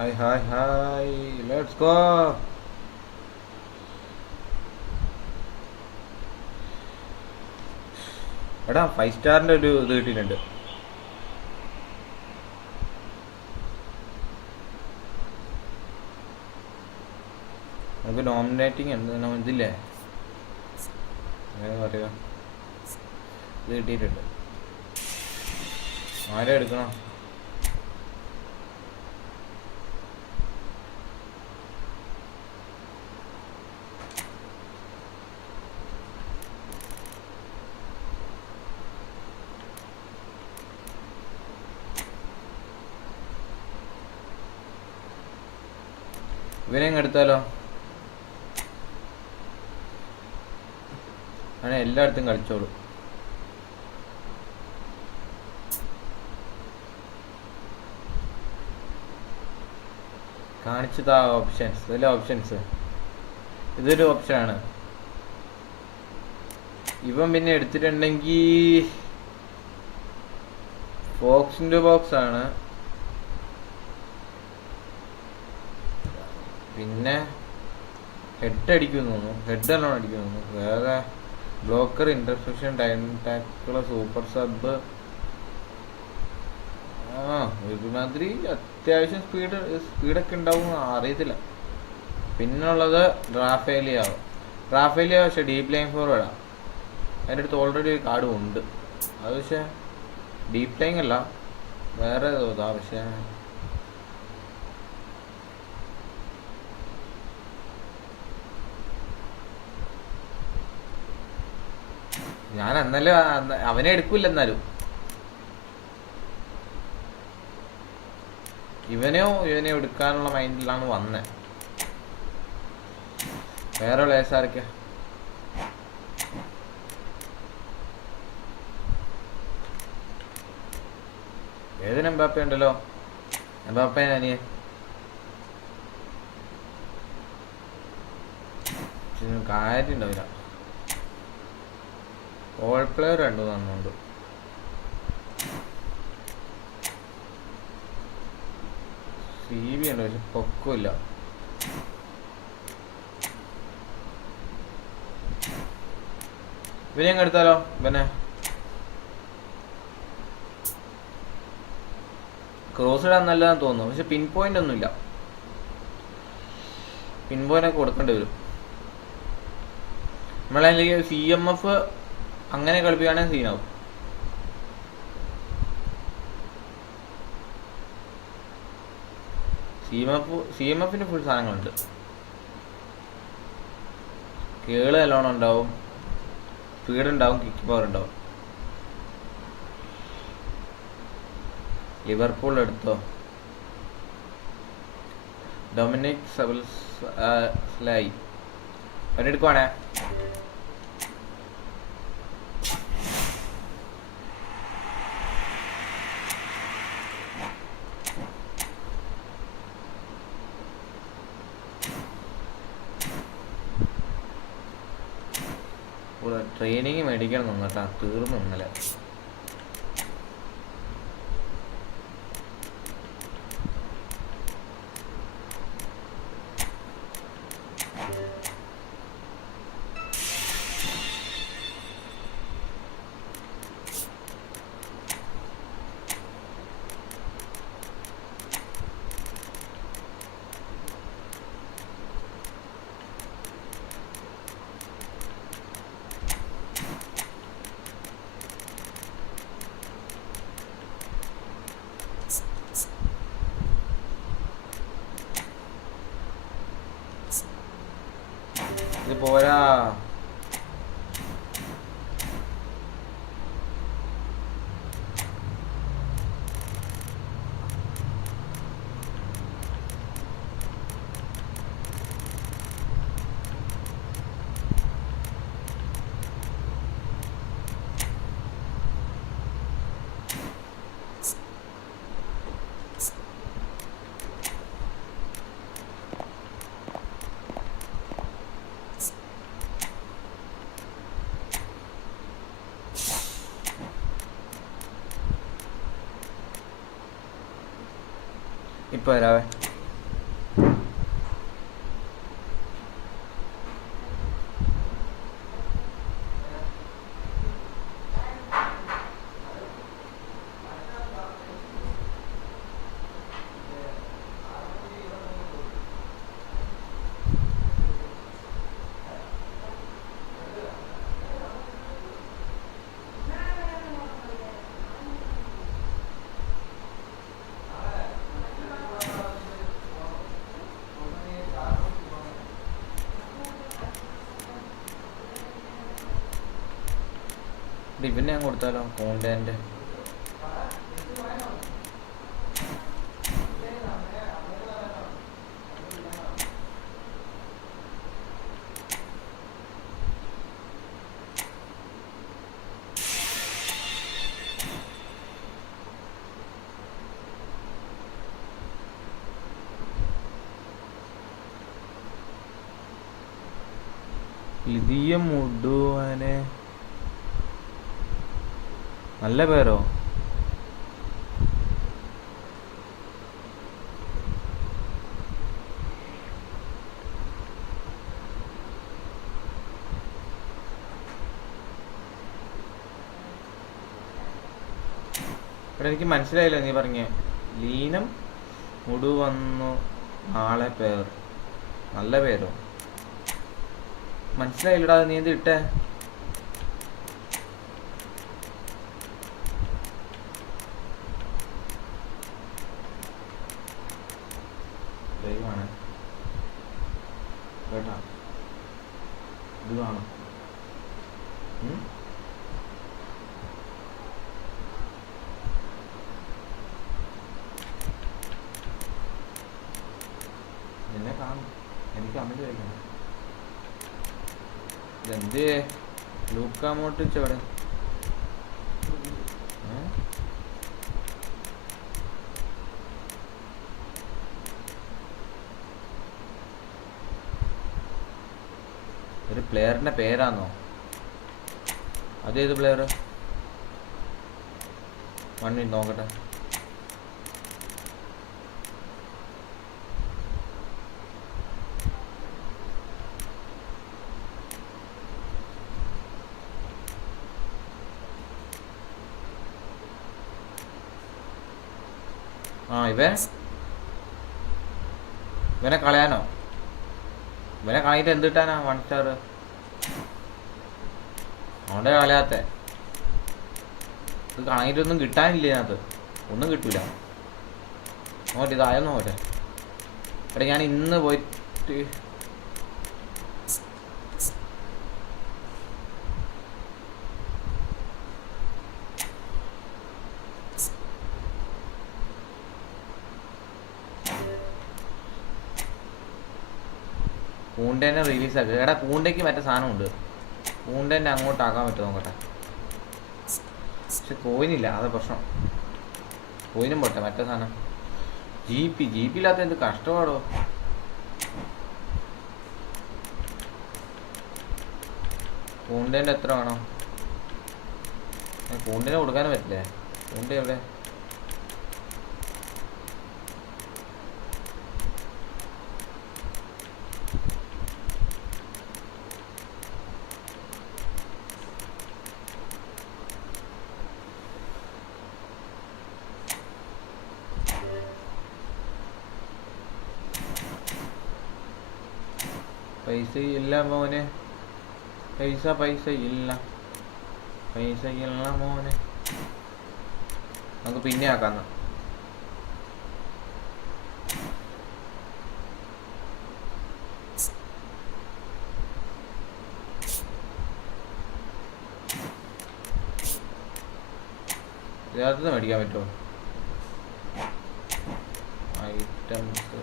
Hi, hi, hi. Let's go. എടാ 5 സ്റ്റാറിൻ്റെ ഒരു ഇത് കിട്ടിയിട്ടുണ്ട്. നമുക്ക് നോമിനേറ്റിംഗ് ഉണ്ട്, ഇതില്ലേ പറയുക, ഇത് കിട്ടിയിട്ടുണ്ട്. ആരെ എടുക്കണം? ഇവനെയും എടുത്താലോ? അങ്ങനെ എല്ലായിടത്തും കളിച്ചോളൂ. കാണിച്ചതാ ഓപ്ഷൻസ്, ഇതിലെ ഓപ്ഷൻസ്, ഇതൊരു ഓപ്ഷനാണ്. ഇവൻ പിന്നെ എടുത്തിട്ടുണ്ടെങ്കിൽ ഫോക്സിൻ്റെ ബോക്സ് ആണ്. പിന്നെ ഹെഡ് അടിക്കുമെന്ന് തോന്നുന്നു, ഹെഡ് നല്ലോണം അടിക്കുമെന്ന് തോന്നുന്നു. വേറെ blocker, interception, time tackle, super sub, ഒരുമാതിരി അത്യാവശ്യം സ്പീഡൊക്കെ ഉണ്ടാവും, അറിയത്തില്ല. പിന്നുള്ളത് റാഫേലിയ പക്ഷെ ഡീപ്പ് ലൈൻ ഫോർവേഡാണ്. അതിൻ്റെ അടുത്ത് ഓൾറെഡി ഒരു കാർഡും ഉണ്ട്. അത് പക്ഷേ ഡീപ്പ് ലൈൻ അല്ല, വേറെ തോന്നാ. പക്ഷേ ഞാൻ എന്നാലും അവനെ എടുക്കില്ല. എന്നാലും ഇവനെയോ എടുക്കാനുള്ള മൈൻഡിലാണ് വന്നത്. വേറെ പ്ലേയേഴ്സ് ആരൊക്കെയാ? ഏതിന് എംബാപ്പ ഉണ്ടല്ലോ, എംബാപ്പ അനിയൻ. കാര്യം ഉണ്ടാവില്ല. ഓൾ പ്ലെയർ രണ്ടു തന്നുണ്ട്. CV ഉണ്ട് പക്ഷെ പൊക്കില്ല. ഇവനെ അങ്ങ് എടുത്താലോ? ഇവനെ ക്രോസ് ഇടാൻ നല്ലതാന്ന് തോന്നുന്നു, പക്ഷെ പിൻ പോയിന്റ് ഒന്നുമില്ല. പിൻ പോയിന്റ് ഒക്കെ കൊടുക്കേണ്ടി വരും. നമ്മളല്ലെങ്കിൽ CMF അങ്ങനെ കളിപ്പിക്കുകയാണെങ്കിൽ സീനാവും. CMFന് ഫുൾ സാധനങ്ങളുണ്ട്. കേള് നല്ലോണം ഉണ്ടാവും, സ്പീഡ് ഉണ്ടാവും, കിക്ക് പവർ ഉണ്ടാവും. ലിവർപൂൾ എടുത്തോ? ഡൊമിനിക് സബൽസ്ലൈ അവനെടുക്കുവാണേ. ട്രെയിനിങ് മേടിക്കണം കേട്ടാ, തീർന്നു ഇന്നലെ. ഇത് പോരാ. ഇപ്പൊ വരാവേ. ഇവന് ഞാൻ കൊടുത്താലോ കോണ്ടന്റ് ലിതിയ മുടുവാനെ നല്ല പേരോ എടാ എനിക്ക് മനസ്സിലായില്ല നീ പറഞ്ഞ ലീനം മുടു വന്നു നാളെ പേർ നല്ല പേരോ മനസ്സിലായില്ലടാ നീ എന്ത് ഇട്ടേ ദൈവമാണ് കേട്ടാ ഇത് കാണും നിന്നെ കാണും എനിക്ക് കമന്റ് കഴിക്കണം ഇതെന്ത് ലൂക്കാമോട്ട് ചോടെ ഒരു പ്ലെയറിന്റെ പേരാണോ അതേത് പ്ലെയർ 1 മിനിറ്റ് നോക്കട്ടെ ഇവനെ കളയാനോ ഇവനെ കളയിട്ട് എന്ത് കിട്ടാനാ 1 സ്റ്റാർ അവന്റെ കളയാത്ത ഇത് കളഞ്ഞിട്ടൊന്നും കിട്ടാനില്ല ഇതിനകത്ത് ഒന്നും കിട്ടൂല നോട്ടെ ഇതായോ നോട്ടെ എടാ ഞാൻ ഇന്ന് പോയിട്ട് കൂണ്ടേനെ റിലീസാക്കുക എടാ കൂണ്ടയ്ക്ക് മറ്റേ സാധനമുണ്ട് കൂണ്ടേനെ അങ്ങോട്ടാക്കാൻ പറ്റുമോ നോക്കട്ടെ പക്ഷെ കോയിനില്ല അതാ പ്രശ്നം കോയിനും പോട്ടെ മറ്റേ സാധനം ജി പി ഇല്ലാത്ത എന്ത് കഷ്ടപ്പാടോ കൂണ്ടേൻ്റെ എത്ര വേണം കൂണ്ടിനെ കൊടുക്കാനും പറ്റില്ലേ കൂണ്ട എവിടെ പൈസ ഇല്ല മോനെ പൈസ ഇല്ല മോനെ നമുക്ക് പിന്നെ ആക്കാന്ന് ഇതിനകത്ത് മേടിക്കാൻ പറ്റുമോ ഐറ്റംസ്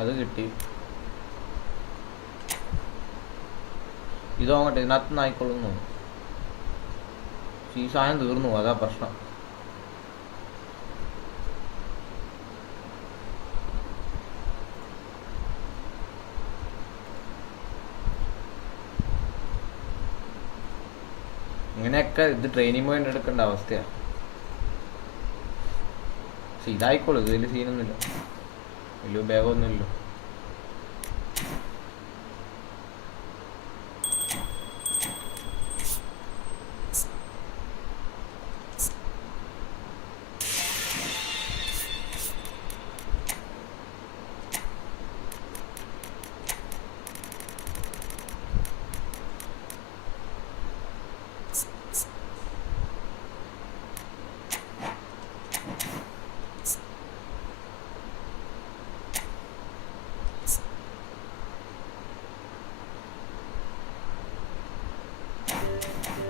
അത് കിട്ടി ഇതോങ്ങട്ടെ ഇതിനകത്തുനിന്ന് ആയിക്കൊള്ളുന്നു ഈ സാധനം തീർന്നു അതാ പ്രശ്നം ഇങ്ങനെയൊക്കെ ഇത് ട്രെയിനിങ് പോയിന്റ് എടുക്കേണ്ട അവസ്ഥയാണ് ഇതായിക്കോളൂ, ഇത് വലിയ സീനൊന്നുമില്ല, വലിയ ബാഗൊന്നുമില്ലല്ലോ.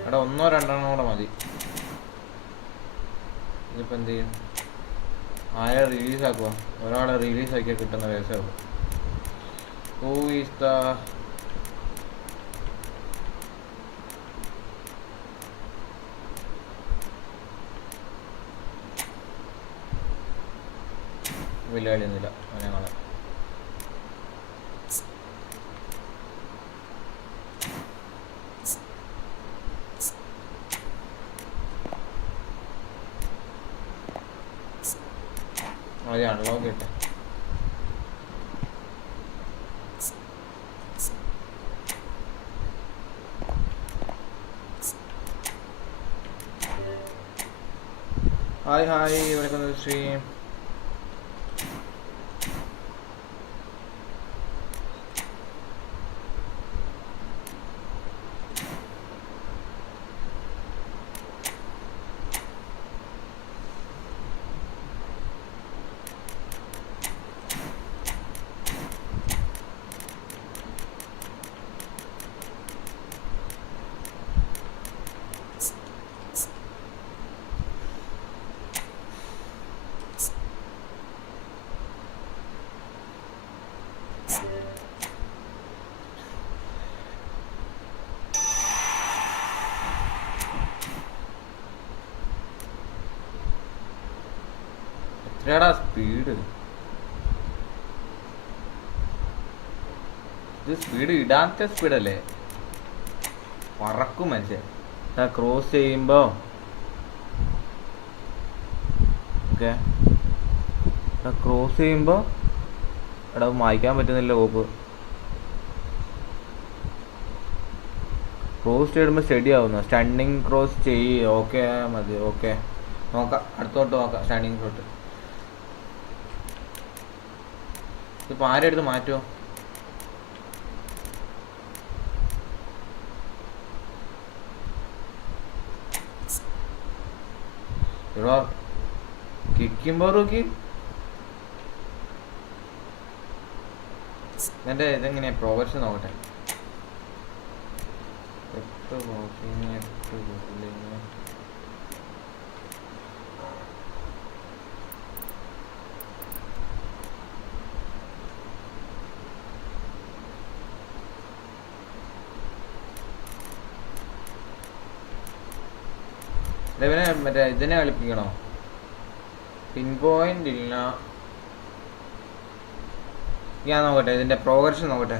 എടാ 1-2 കൂടെ മതി. ഇതിപ്പോൾ എന്ത് ചെയ്യും? ആരെ റിലീസാക്കുക? ഒരാളെ റിലീസാക്കിയാൽ കിട്ടുന്ന പൈസയുള്ളൂ. ഹൂ ഈസ് ദ വലിയ കളിയൊന്നുമില്ല ഞങ്ങളെ. അത് അൺലോക്ക് ചെയ്യട്ടെ. Hi welcome to stream. എത്രയാടാ സ്പീഡ്? ഇത് സ്പീഡ് ഇടാത്ത സ്പീഡല്ലേ, പറക്കും മനുഷ്യൻ. ക്രോസ് ചെയ്യുമ്പോ ഓക്കെ, ക്രോസ് ചെയ്യുമ്പോ എടാ മായ്ക്കാൻ പറ്റുന്നില്ല കോപ്പ്. ക്രോസ് ചെയ്യുമ്പോൾ സ്റ്റഡി ആവുന്നു. സ്റ്റണ്ടിങ് ക്രോസ് ചെയ്യ്. ഓക്കെ മതി. ഓക്കെ നോക്കാം, അടുത്തോട്ട് നോക്കാം. സ്റ്റണ്ടിങ് ക്രോസ് ഇതിപ്പോൾ ആരെ എടുത്ത് മാറ്റുമോ? ഇവിടെ കിക്കുമ്പോൾ നോക്കി എൻ്റെ ഇതെങ്ങനെയാ പ്രോഗ്രഷൻ നോക്കട്ടെ. 8 വാക്കിങ് 8 ബോളിങ്. ഇവനെ മറ്റേ ഇതിനെ കളിപ്പിക്കണോ? പിൻ പോയിന്റ് ഇല്ല. ഞാൻ നോക്കട്ടെ ഇതിന്റെ പ്രോഗ്രഷൻ നോക്കട്ടെ.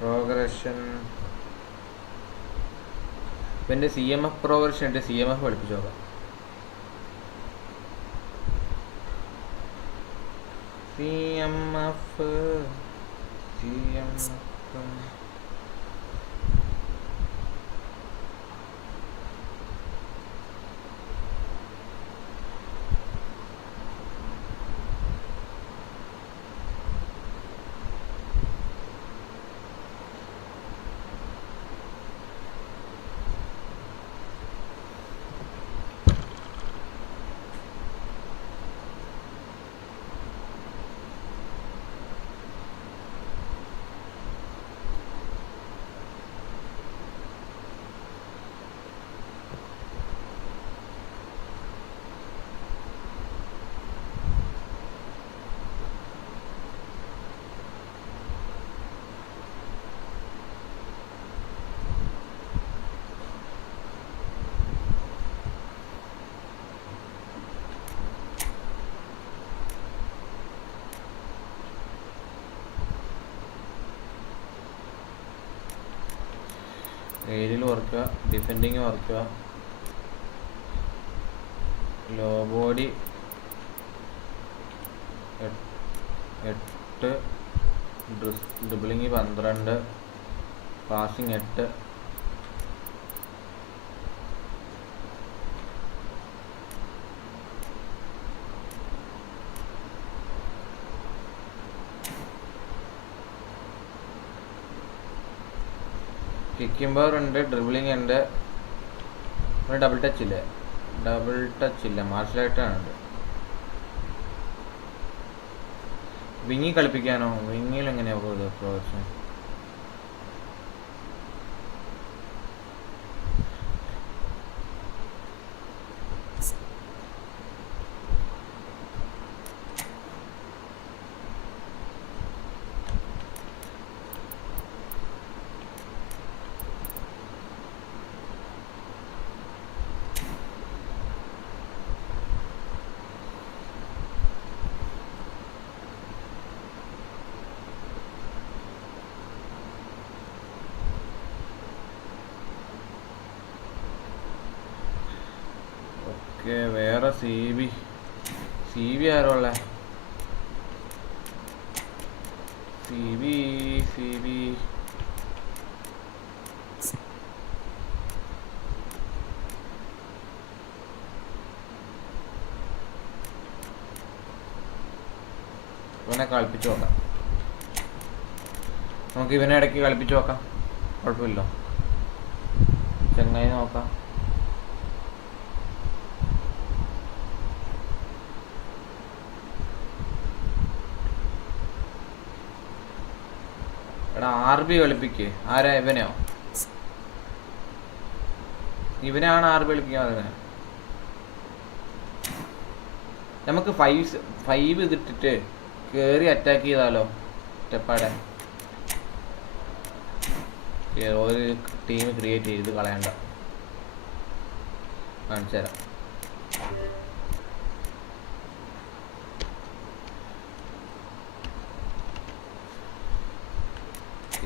പ്രോഗ്രഷൻ ഇവന്റെ CMF പ്രോഗ്രഷൻ ഉണ്ട്. CMF കളിപ്പിച്ചു നോക്കാം. CMF ഏരിയയിൽ വർക്ക് ചെയ്യുക, ഡിഫെൻഡിങ് വർക്ക് ചെയ്യുക. Low body 8, dribbling 12, passing 8, kicking power ഉണ്ട്, ഡ്രിബിളിങ് ഉണ്ട്, ഡബിൾ ടച്ച് ഇല്ല, മാർഷൽ ആയിട്ടാണ്. വിങ്ങി കളിപ്പിക്കാനോ? വിങ്ങിൽ എങ്ങനെയാ പോകുന്നത് പ്രൊഫഷൻ? വേറെ സി ബി ആരോ ഉള്ളേ? സി ബി ഇവനെ കളിപ്പിച്ചു നോക്കാം. നമുക്ക് ഇവനെ ഇടയ്ക്ക് കളിപ്പിച്ചു നോക്കാം, കുഴപ്പമില്ലോ. ചെങ്ങായി നോക്കാം. എടാ RB കളിപ്പിക്ക്. ആരാ? ഇവനെയോ? ഇവനാണ് RB കളിപ്പിക്കാൻ അതിനെ. നമുക്ക് 5 ഇതിട്ടിട്ട് കേറി അറ്റാക്ക് ചെയ്താലോ? സ്റ്റെപ്പാടെ ഒരു ടീം ക്രിയേറ്റ് ചെയ്ത് കളയണ്ട. കാണിച്ചു തരാം.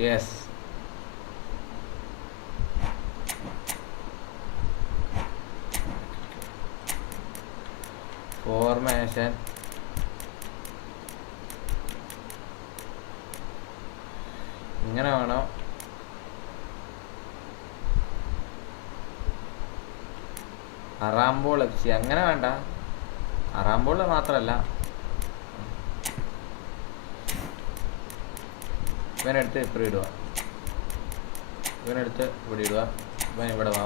യെസ്, ഫോർമേഷൻ ഇങ്ങനെ വേണോ? അറാംബോൾ FC അങ്ങനെ വേണ്ട. അറാംബോൾ മാത്രല്ല, ഇവനെടുത്ത് ഇവിടെ ഇടുക, ഇവനെടുത്ത് ഇവിടെ ഇടുക, ഇവൻ ഇവിടെ വാ.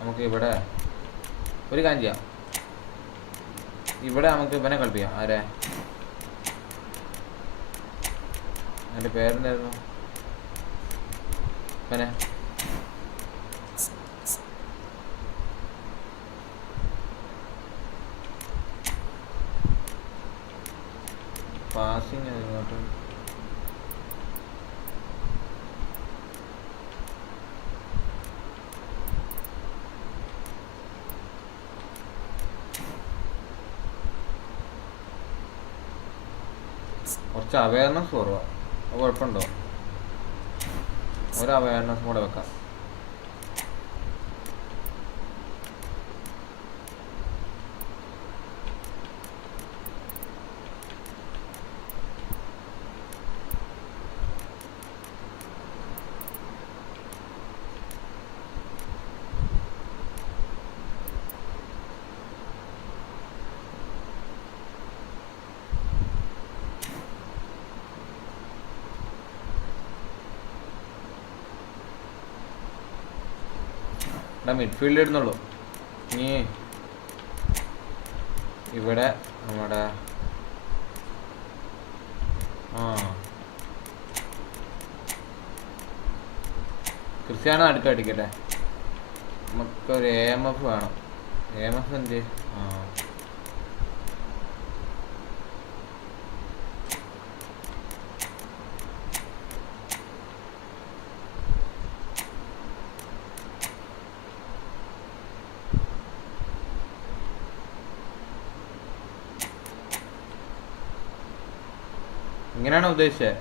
നമുക്ക് ഇവിടെ ഒരു കാര്യം ചെയ്യാം. ഇവിടെ നമുക്ക് ഇവനെ കളിപ്പിക്കാം. ആരെ? എൻ്റെ പേരെന്തായിരുന്നു? ഇവനെ പാസിങ് ഇങ്ങോട്ട്. കുറച്ച് അവയർനെസ് കുറവാണ്. അത് കുഴപ്പമുണ്ടോ? ഒരു അവയർനെസ് കൂടെ വെക്കാം. മിഡ്ഫീൽഡ് ഇടുന്നുള്ളൂ. ഇനി ഇവിടെ നമ്മുടെ ക്രിസ്ത്യാനോ അടുത്ത് അടിക്കട്ടെ. നമുക്കൊരു AMF വേണം. AMF എന്ത്? ഇങ്ങനെയാണോ ഉദ്ദേശിച്ചത്?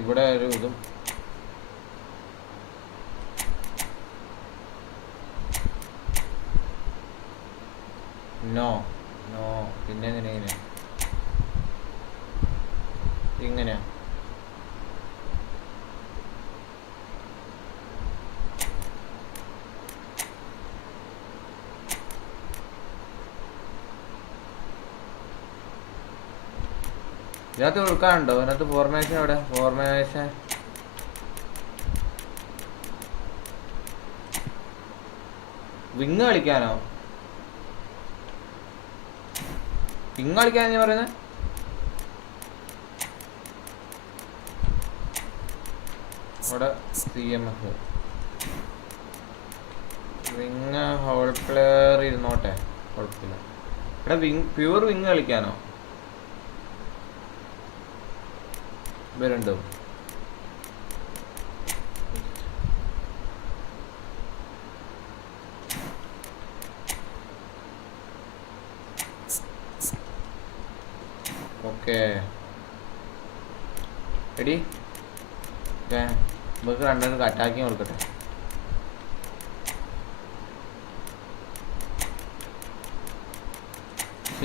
ഇവിടെ ഒരു ഇതും നോ നോ. പിന്നെ എങ്ങനെയാ ഇങ്ങനെയാ? ഇതിനകത്ത് കൊടുക്കാനുണ്ടോ? ഇതിനകത്ത് ഫോർമേഷൻ എവിടെ? ഫോർമേഷൻ വിങ് കളിക്കാനോ? വിങ് കളിക്കാൻ ഞാൻ പറയുന്നത് ഇവിടെ CMF വിങ് ഹോൾ പ്ലെയർ ഇരുന്നോട്ടെ, കുഴപ്പമില്ല. ഇവിടെ വിങ് പ്യൂർ വിങ് കളിക്കാനോ? വരുന്നുണ്ടോ? ഓക്കെ എടി നമുക്ക് രണ്ടുപേർക്ക് അറ്റാക്കിങ് കൊടുക്കട്ടെ.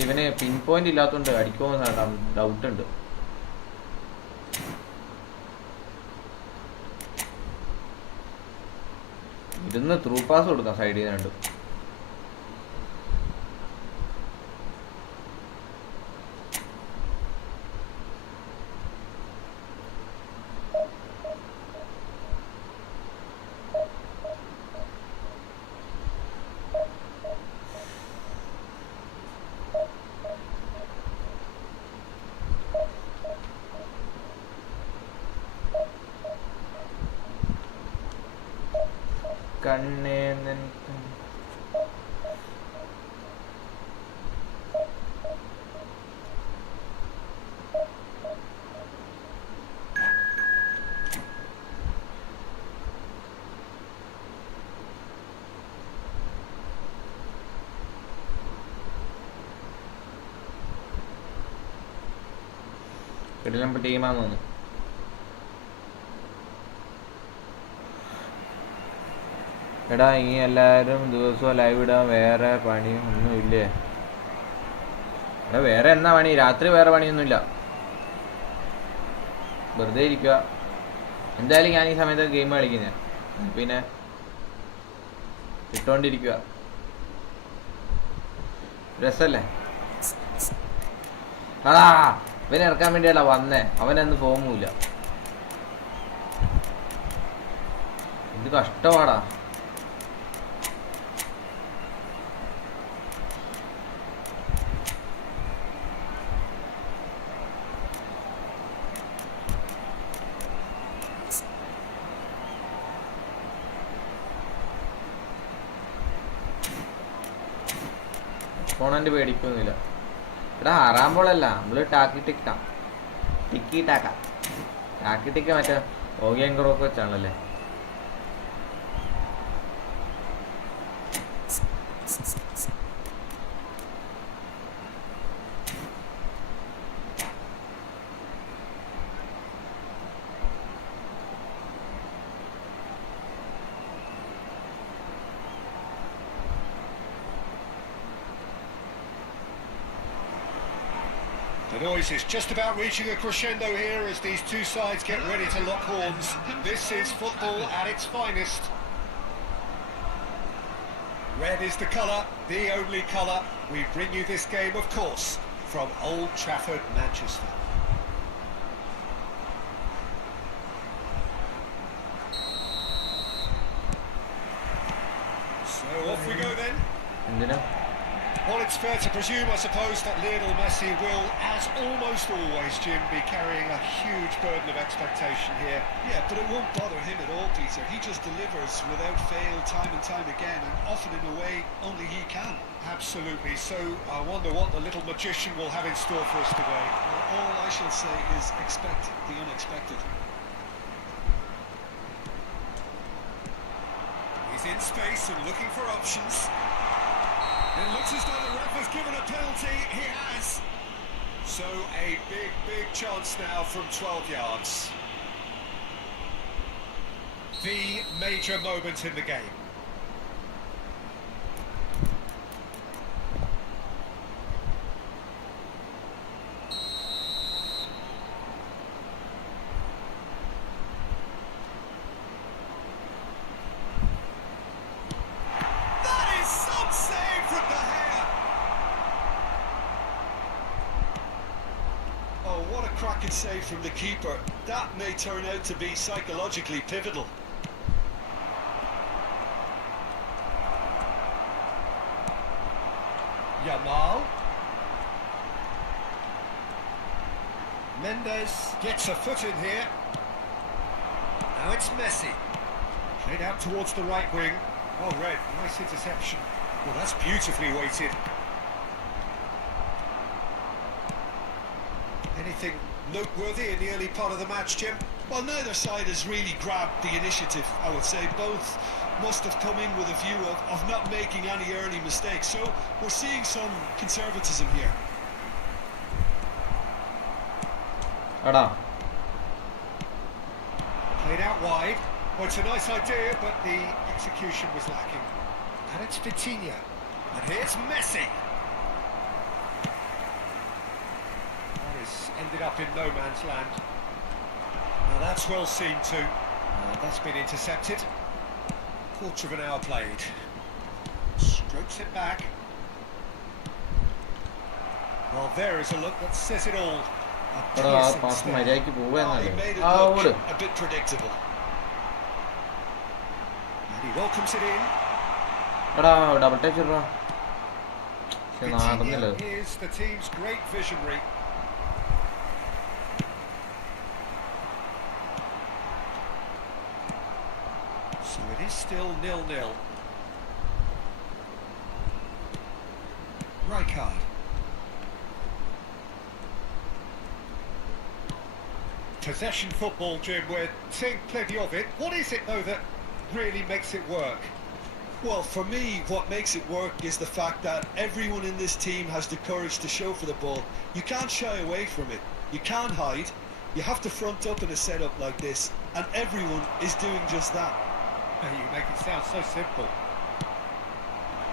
ഇവന് പിൻ പോയിന്റ് ഇല്ലാത്തതുകൊണ്ട് അടിക്കുമോ ഡൗട്ട് ഉണ്ട്. ഇരുന്ന് ത്രൂ പാസ് കൊടുക്കാം സൈഡിൽ നിന്ന് രണ്ടും. കണ്ണേ കിടിലം ടീമാന്ന് തോന്നുന്നു. എടാ ഈ എല്ലാവരും ദിവസവും ലൈവ് ഇടാൻ വേറെ പണി ഒന്നും ഇല്ലേ? എടാ വേറെ എന്നാ പണി? രാത്രി വേറെ പണിയൊന്നുമില്ല, വെറുതെ ഇരിക്കുക. എന്തായാലും ഞാൻ ഈ സമയത്ത് ഗെയിം കളിക്കുന്നത്, പിന്നെ ഇട്ടോണ്ടിരിക്കുക, രസല്ലേ? ആ ഇവനെ ഇറക്കാൻ വേണ്ടിയല്ല വന്നേ, അവനന്ന് ഫോമുമില്ല. ഇത് കഷ്ടമാടാ. ഓണന്റ് പേടിക്കൊന്നുമില്ല. എടാ ആറാമ്പോളല്ല, നമ്മള് ടാക്കി ടിക്ക മറ്റേ ഓഗിയങ്കറൊക്കെ വെച്ചാണല്ലേ. The noise is just about reaching a crescendo here as these two sides get ready to lock horns. This is football at its finest. Red is the colour, the only colour. We bring you this game, of course, from Old Trafford, Manchester. So off we go then. Well, it's fair to presume, I suppose, that Lionel Messi will, as almost always, Jim, be carrying a huge burden of expectation here. Yeah, but it won't bother him at all, Peter. He just delivers without fail, time and time again, and often in a way only he can. Absolutely. So I wonder what the little magician will have in store for us today. Well, all I shall say is expect the unexpected. He's in space and looking for options. It looks as though the ref has given a penalty. He has. So a big chance now from 12 yards. the major moment in the game. That is some save from the hair. Oh, what a cracking save from the keeper. That may turn out to be psychologically pivotal. Yamal. Mendes gets a foot in here. Now it's Messi. Played out towards the right wing. Oh, Red, nice interception. Well, that's beautifully weighted. Anything noteworthy in the early part of the match, Jim? Well, neither side has really grabbed the initiative, I would say. Both must have come in with a view of not making any early mistakes. So we're seeing some conservatism here. Ada. Played out wide. Well, it's a nice idea, but the execution was lacking. And it's Vitinha. And here's Messi. That has ended up in no man's land. Now that's well seen too. That's been intercepted. Quarter of an hour played. Strokes it back. Well, there is a look that says it all. A piercing pass stare. മര്യാദയ്ക്ക് He പോവുകയെന്നല്ലേ made it ആ look ഓട് a bit predictable. And he welcomes it in. എടാ double touch ഇടടാ പക്ഷെ നടന്നില്ല Vitinha is the team's great visionary. So it is still 0-0. Rijkaard. Possession football, Jim, we're seeing plenty of it. What is it, though, that really makes it work? Well, for me, what makes it work is the fact that everyone in this team has the courage to show for the ball. You can't shy away from it. You can't hide. You have to front up in a setup like this, and everyone is doing just that. You make it sound so simple.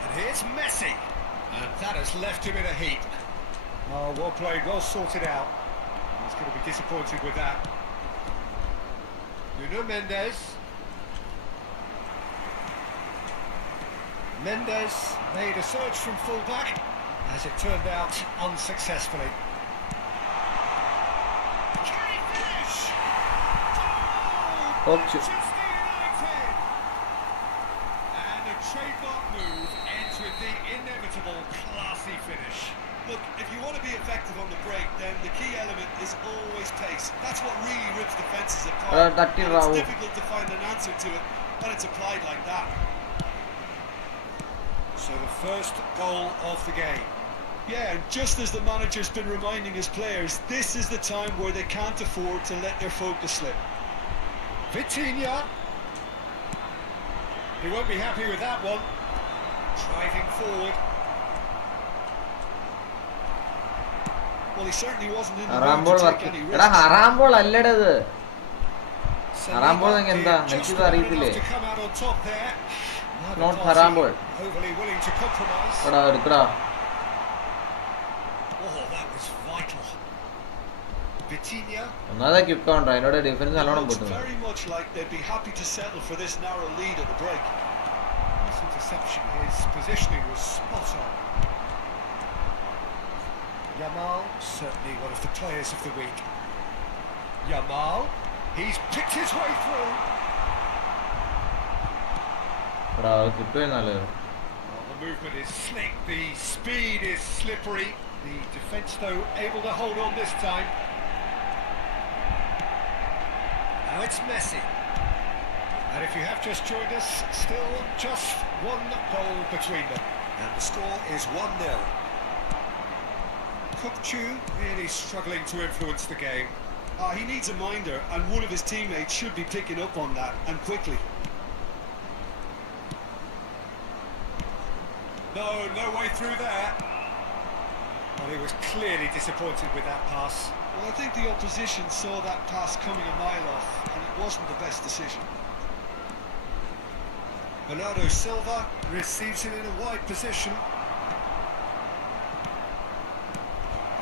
And here's Messi. And that has left him in a heap. Oh, well played, well sorted out. He's going to be disappointed with that. Nuno Mendes. Mendes made a surge from full-back, as it turned out, unsuccessfully. Can he finish? Oh, Manchester United! And a trademark move ends with the inevitable classy finish. Look, if you want to be effective on the break, then the key element is always pace. That's what really rips defences apart. that And Raul. it's difficult to find an answer to it when it's applied like that. So the first goal of the game. Yeah, and just as the manager's been reminding his players, this is the time where they can't afford to let their focus slip. Vitinha. He won't be happy with that one. Driving forward. Well, he certainly wasn't in the ഹറാമ്പോൾ mood to take any എടാ risks. ഹറാമ്പോൾ അല്ലടാ ഇത് ഹറാമ്പോൾ Saliba എന്താ did just എനിക്കിത് well അറിയത്തില്ലേ enough to come out on top there. Neither Not party ഹറാമ്പോൾ overly willing to compromise. എടാ എടുക്കടാ Oh, that was vital. Vitinha. ഒന്നാമതെ quick counter അതിനോട് ഡിഫൻസ് It നല്ലോണം looks പൊട്ടുന്നു very much like they'd be happy to settle for this narrow lead at the break. Nice interception. His positioning was spot on. Yamal, certainly one of the players of the week. Yamal, he's picked his way through. എടാ കിട്ടുമെന്നല്ലേ Well, the movement is slick, the speed is slippery. The defence, though, able to hold on this time. Now it's Messi. And if you have just joined us, still just one goal between them. And the score is 1-0. Kokchu really struggling to influence the game. He needs a minder, and one of his teammates should be picking up on that, and quickly. No way through there. Well, he was clearly disappointed with that pass. Well, I think the opposition saw that pass coming a mile off, and it wasn't the best decision. Bernardo Silva receives it in a wide position.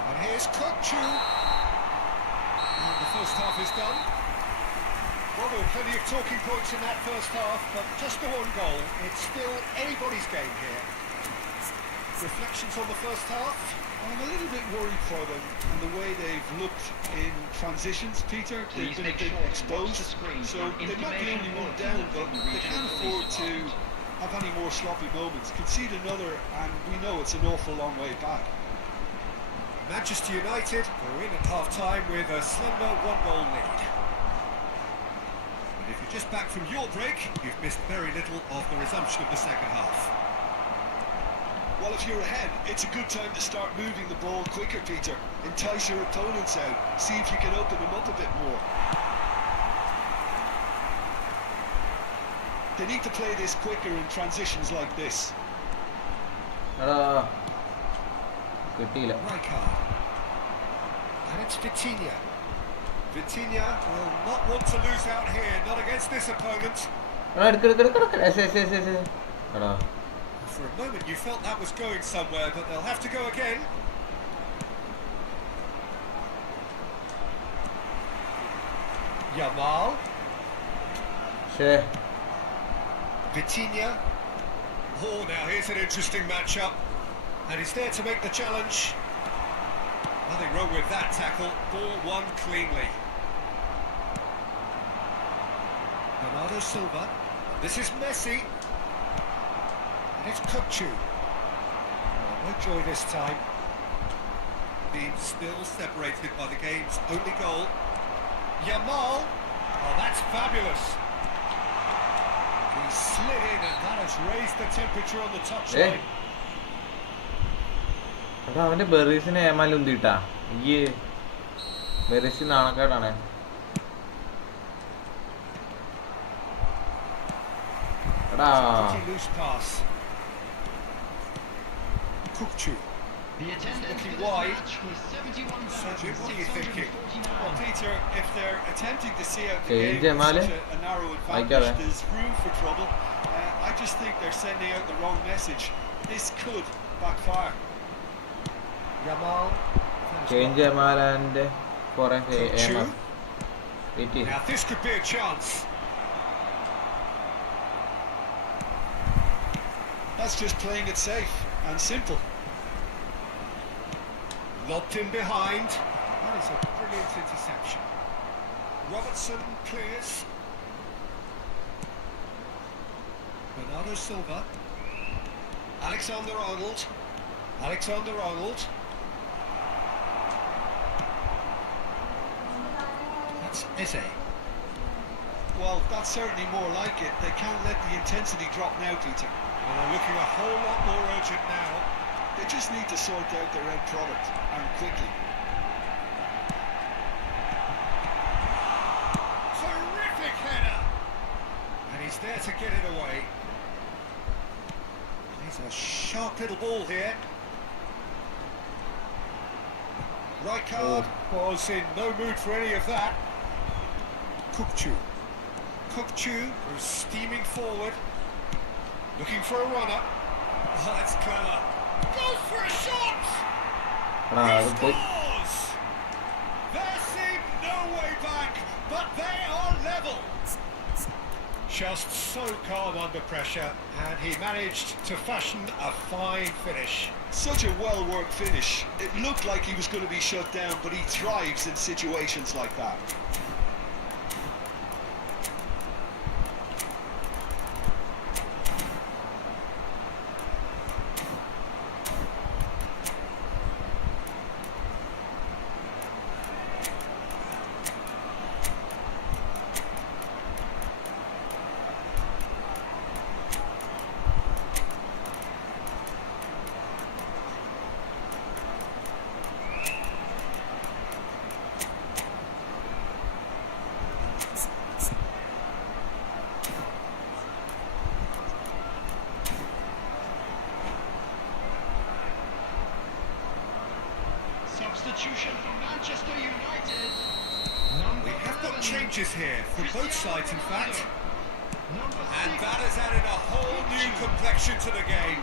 And here's Kukçu. And the first half is done. Well, there were plenty of talking points in that first half, but just the one goal. It's still anybody's game here. Reflections on the first half? I'm a little bit worried for them and the way they've looked in transitions, Peter. They've been a bit exposed, so they might be only one down, but they can't afford to have any more sloppy moments. Concede another, and we know it's an awful long way back. Manchester United are in at half-time with a slender one-goal lead. And if you're just back from your break, you've missed very little of the resumption of the second half. Well, if you're ahead, it's a good time to start moving the ball quicker, Peter. Entice your opponents out. See if you can open them up a bit more. They need to play this quicker in transitions like this. കിട്ടിയില്ല. Rijkaard. And it's Vitinha. Vitinha will not want to lose out here, not against this opponent. For a moment you felt that was going somewhere, but they'll have to go again. Yamal. Vitinha. Oh, now here's an interesting matchup. And he's there to make the challenge. Nothing wrong with that tackle. Ball won cleanly. Bernardo Silva. This is Messi. And it's Kukçu. No joy this time. Being still separated by the game's only goal. Yamal. Oh, that's fabulous. He slid in, and that has raised the temperature on the touchline. എടാ അവൻ്റെ ബെറീസിനെ ഏമാലുന്തിട്ടാ ഈ berries നാണക്കേടാണ്. എടാ Loose pass. Kukçu. Looking wide. Sergio, what are you thinking? Well, Peter, if they're attempting to see out the Change game with Jamal. such a narrow advantage, there's room for trouble. I just think they're sending out the wrong message. This could backfire. Yamal. Change ജമാലിന്റെ കുറെ Now this could be a chance. That's just playing it safe and simple. Lobbed in behind. That is a brilliant interception. Robertson clears. Bernardo Silva. Alexander-Arnold. Alexander-Arnold. That's Eze. Well, that's certainly more like it. They can't let the intensity drop now, Peter. Well, they're looking a whole lot more urgent now. They just need to sort out their end product, and quickly. Terrific header! And he's there to get it away. He's a sharp little ball here. Rijkaard was in no mood for any of that. Kukçu. Kukçu was steaming forward, looking for a runner. Oh, that's clever. Goes for a shot! He scores! There seemed no way back, but they are level. Just so calm under pressure, and he managed to fashion a fine finish. Such a well-worked finish. It looked like he was going to be shut down, but he thrives in situations like that. Substitution for Manchester United. We have got changes here from both sides, in fact. And that has added a whole new complexion to the game.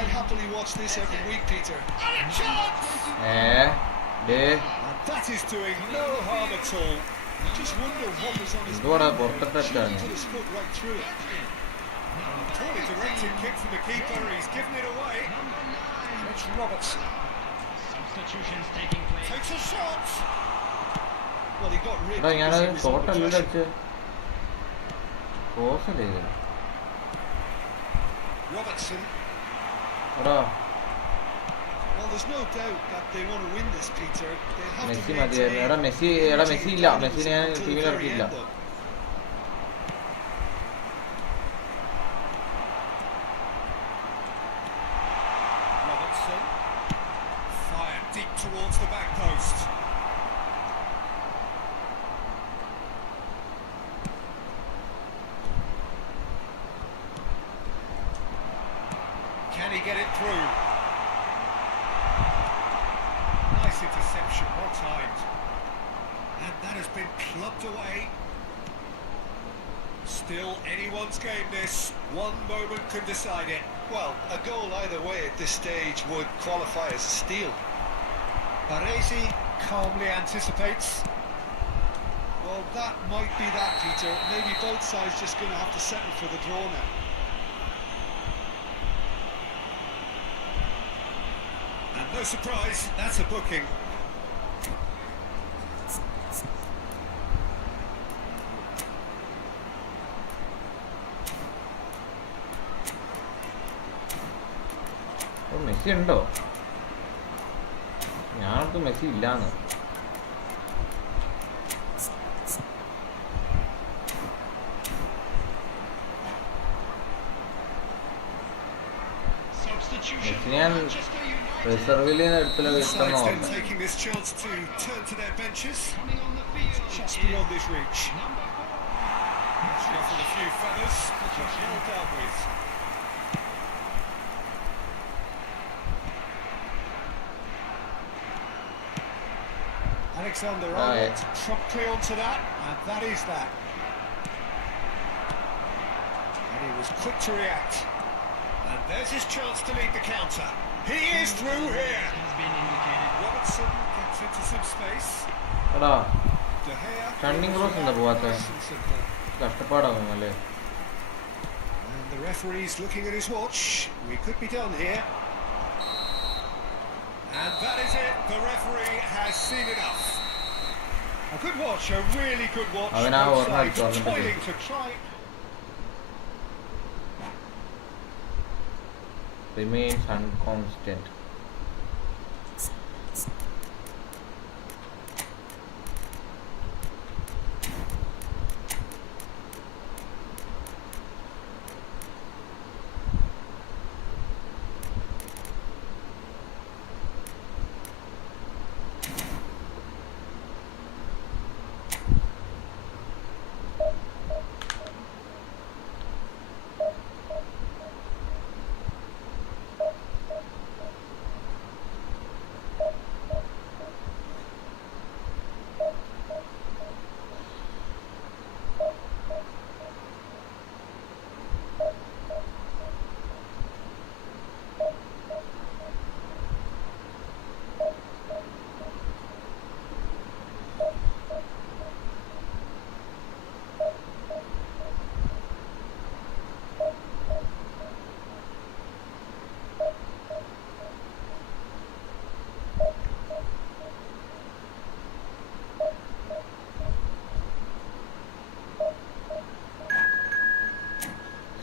I'd happily watch this every week, Peter. And a chance! Day And that is doing no harm at all. Just wonder what was on his ഇതോടെ mind there. പുറത്തിട്ടാണ്. Put his foot right through it. Poorly directed kick from the keeper. He's given it away. It's Robertson. Substitutions taking place. Takes a shot. Well, he got ripped എടാ because ഞാനത് he was under ഷോട്ടല്ല pressure. അടിച്ച് ക്രോസല്ലേ ഇത് Robertson. എടാ Well, there's no doubt that they want to win this, Peter. They have Messi to മതിയായിരുന്നു. എടാ Messi ഇല്ല, മെസ്സിനെ ഞാൻ ടീമിൽ ഇറക്കിയില്ല. Robertson. Fired deep towards the back post. Can he get it through? Nice interception, well timed. And that has been clubbed away. Still anyone's game this. One moment can decide it. Well, a goal either way at this stage would qualify as a steal. Baresi calmly anticipates. Well, that might be that, Peter. Maybe both sides just going to have to settle for the draw now. And no surprise, that's a booking. Messi ഉണ്ടോ? ഞാനോർത്ത് Messi ഇല്ലാന്ന്. Substitution. Messi ഞാൻ Manchester United റിസർവിൽ നിന്ന് എടുത്തില്ല Both sides കിട്ടുന്ന then taking this chance to turn to their benches. coming on the field. Just is beyond his reach. number 4. Ruffled a few feathers, but well dealt with. Alexander Arnold promptly onto that, and that is that. And he was quick to react. And there's his chance to lead the counter. He is through here. Has been indicated. Robertson gets into some space. എടാ De Gea. Running close എന്താ പോവാത്തെ? Nice and simple. കഷ്ടപ്പാടാകും അല്ലേ? And the referee's looking at his watch. We could be done here. And that is it. The referee has seen enough. A good watch, a really good watch. അവൻ ആ Both ഓർമ്മ sides എടുത്തോണ്ടിട്ട് toiling to try. remains unconstant.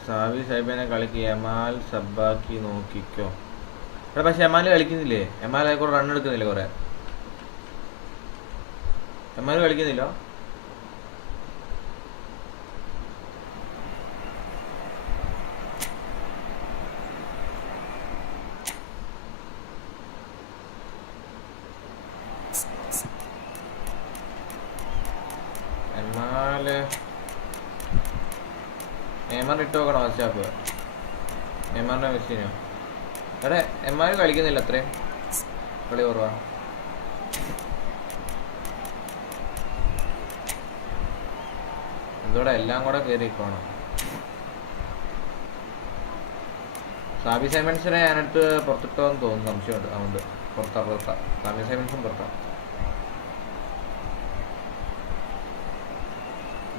Xavi സാഹിബിനെ കളിക്ക് എമാൽ സബ്ബാക്കി നോക്കിക്കോ. എടാ പക്ഷെ എമാൽ കളിക്കുന്നില്ലേ? എമാൽ കുറെ റൺ എടുക്കുന്നില്ലേ? കുറെ എമാൽ കളിക്കുന്നില്ല. എമാർ ഇട്ട് നോക്കണം വാട്സാപ്പ്. എമാറിൻ്റെ മെസ്സിനോ? എടാ എമാർ കളിക്കുന്നില്ല, അത്രയും കളി കുറവാ. എന്തോടെ എല്ലാം കൂടെ കയറി പോകണം. സാബി സൈമൺസിനെ ഞാനടുത്ത് പുറത്തിട്ടോന്ന് തോന്നുന്നു, സംശയമുണ്ട്. അതുകൊണ്ട് പുറത്താ സാബി സൈമൺസും പുറത്താ.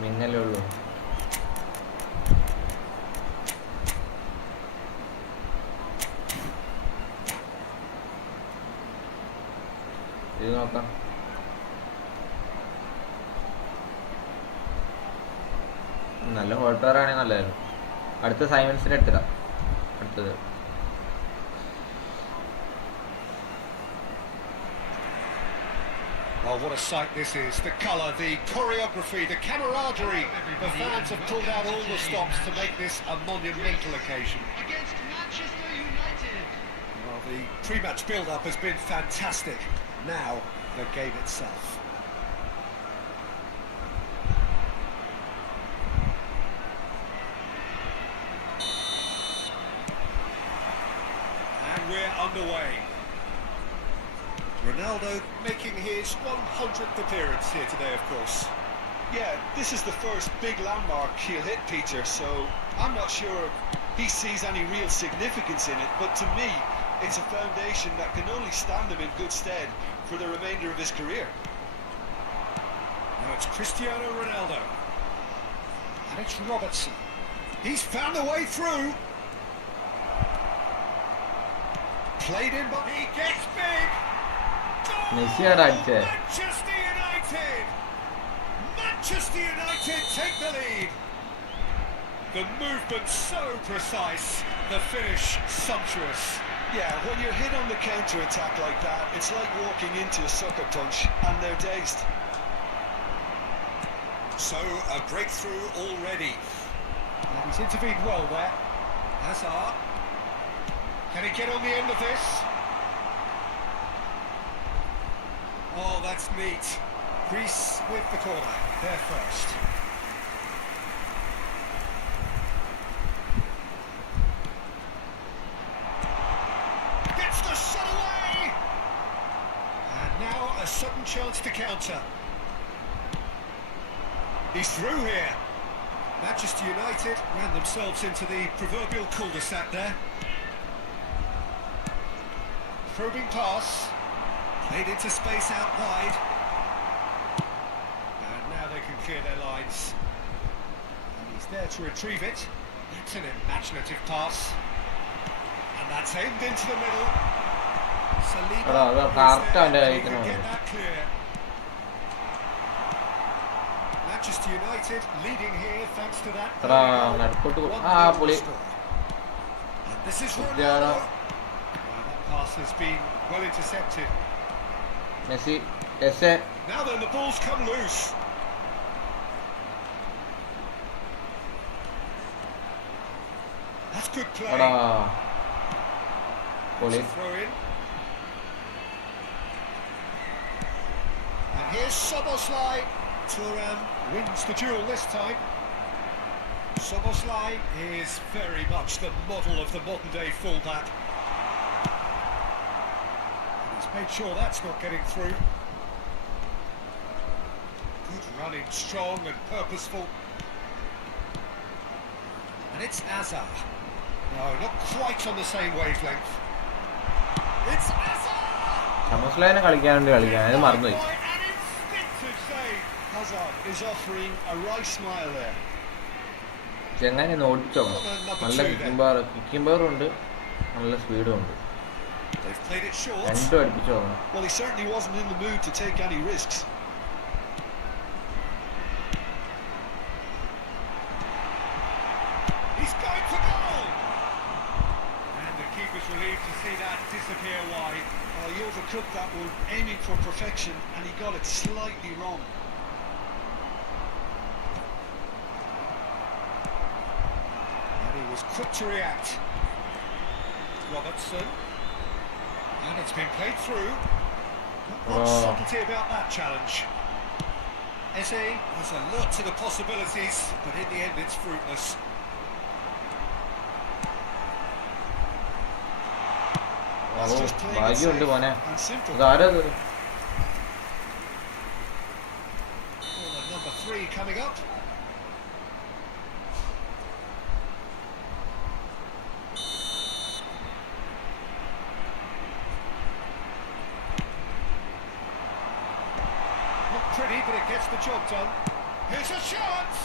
മിന്നലേ ഉള്ളൂ. ഇത് നോക്കാം. നല്ല ഹോൾട്ടറാണെങ്കിൽ നല്ലതായിരുന്നു. അടുത്ത സൈമൺസിനെ എടുത്തിടാം. അടുത്തത് Oh, what a sight this is. The colour, the choreography, the camaraderie. The fans have pulled out all the stops to make this a monumental occasion. Against Manchester United. Well, the pre-match build-up has been fantastic. Now, the game itself. And we're underway. Ronaldo making his 100th appearance here today, of course. Yeah, this is the first big landmark he'll hit, Peter, so I'm not sure he sees any real significance in it, but to me, it's a foundation that can only stand him in good stead for the remainder of his career. Now it's Cristiano Ronaldo. And it's Robertson. He's found a way through. Played in, but he gets big. മെസ്സിയാണ് അടിച്ചത്. Manchester United! Manchester United take the lead. The movement so precise, the finish sumptuous. Yeah, when you're hit on the counter-attack like that, it's like walking into a sucker punch, and they're dazed. So, a breakthrough already. And he's intervened well there. Hazard. Can he get on the end of this? Oh, that's neat. Greece with the corner. There first. Gets the shot away! And now a sudden chance to counter. He's through here. Manchester United ran themselves into the proverbial cul-de-sac there. Probing pass. Played into space out wide. And now they can clear their lines. And he's there to retrieve it. That's an imaginative pass. And that's aimed into the middle. Saliba is there. He can get that clear. Manchester United leading here thanks to that. And this is Ronaldo. That pass has been well intercepted. Messi S. Now then, the ball's come loose. That's good play. പൊളി. Throw in. And here's Soboslai. Thuram wins the duel this time. Soboslai is very much the model of the modern-day fullback. He's made sure that's not getting through. Good running, strong and purposeful. And it's Hazard. No, not quite on the same wavelength. It's Hazard! സമസ്ലാനെ കളിക്കാനുണ്ട്, ഇത് മറന്നുപോയി. An instinctive save. Hazard is offering a right smile there. ചെങ്ങനെ ഓടിച്ചോ. നല്ല kicking പവറും ഉണ്ട്, നല്ല സ്പീഡും ഉണ്ട്. They've played it short. രണ്ടും അടുപ്പിച്ചു നോക്കണം. Well, he certainly wasn't in the mood to take any risks. He's going for goal! And the keeper's relieved to see that disappear wide. Oh, he overcooked that one, aiming for perfection, and he got it slightly wrong. And he was quick to react. Robertson. And it's been played through. Not much subtlety about that challenge. Eze was alert to the possibilities, but in the end it's fruitless. That's just playing it ഭാഗ്യമുണ്ട് safe മോനെ. and simple. അതാരത്? Corner number 3 coming up. pretty, but it gets the job done. Here's a chance!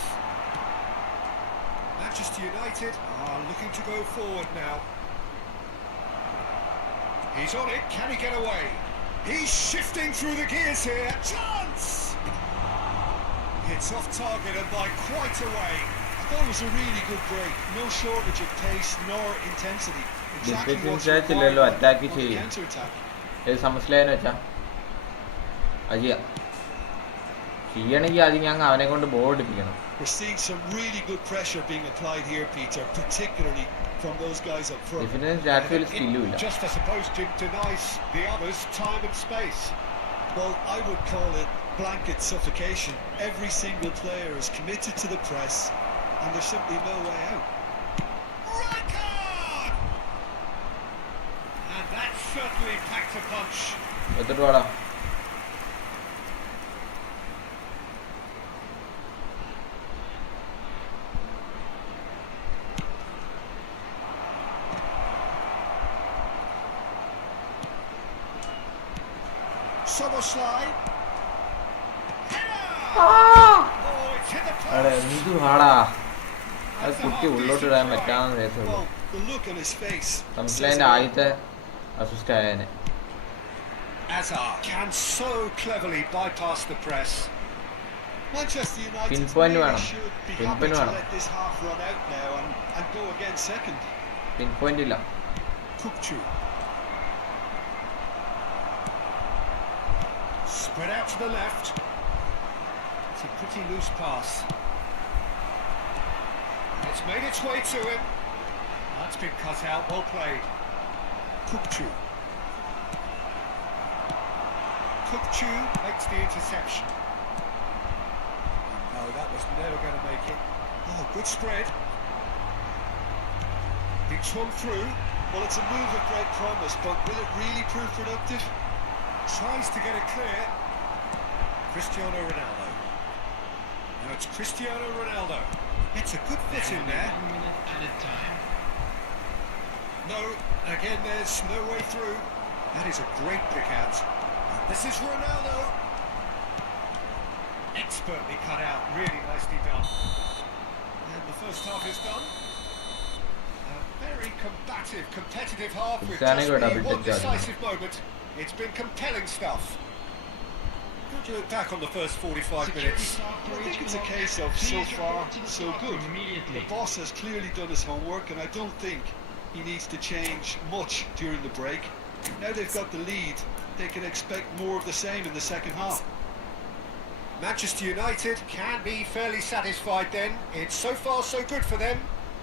Manchester United are looking to go forward now. He's on it, can he get away? He's shifting through the gears here. Chance! Hits off target and by quite a way. I thought it was a really good break. No shortage of pace nor intensity. Exactly what's required on the counter-attack. ഏത് സമസ്ലയെന്ന് വെച്ചാ അജിയ ചെയ്യണമെങ്കിൽ ആദ്യം ഞങ്ങൾ അവനെ കൊണ്ട് ball എടുപ്പിക്കണം. We're seeing some really good pressure being applied here, Peter, particularly from those guys up front. Defence actually സ്കില്ലും ഇല്ല. Just I suppose to denies the others time and space. Well, I would call it blanket suffocation. Every single player is committed to the press and there's simply no way out. Red card! And that certainly packed a punch. എത്തിട്ട് വാടാ. Soboslai. Oh, it's hit the അതെ post. എന്തു ആടാ അത് കുട്ടി ഉള്ളോട്ട് ഇടാൻ പറ്റാന്ന് കേസുള്ളൂ. Well, the look on his face. സംസ്ലൈൻ്റെ ആദ്യത്തെ assist ആയതിനെ. Azar can so cleverly bypass the press. Manchester United Pinpoint really വേണം. should be happy Pinpoint to വേണം. let this half run out now and go again second. Pin point ഇല്ല. Kukchu. Spread out to the left. It's a pretty loose pass. It's made its way to him. That's been cut out. Well played. Kukchu. Kukchu makes the interception. No, that was never going to make it. Oh, good spread. Big swung through. Well, it's a move of great promise, but will it really prove productive? Tries to get it clear. Cristiano Ronaldo. Now it's Cristiano Ronaldo. It's a good fit in there. 1 minute added time. No, again there's no way through. That is a great pick out. This is Ronaldo. Expertly cut out, really nicely done. And the first half is done. A very combative, competitive half with Cristiano just got the double one tick, decisive moment. It's been compelling stuff. How do you look back on the first 45 Security minutes? staff for I think each it's a club. case of so Please far, report to the so staff good. room immediately. The boss has clearly done his homework, and I don't think he needs to change much during the break. Now they've got the lead, they can expect more of the same in the second half. Manchester United can be fairly satisfied then. It's so far so good for them,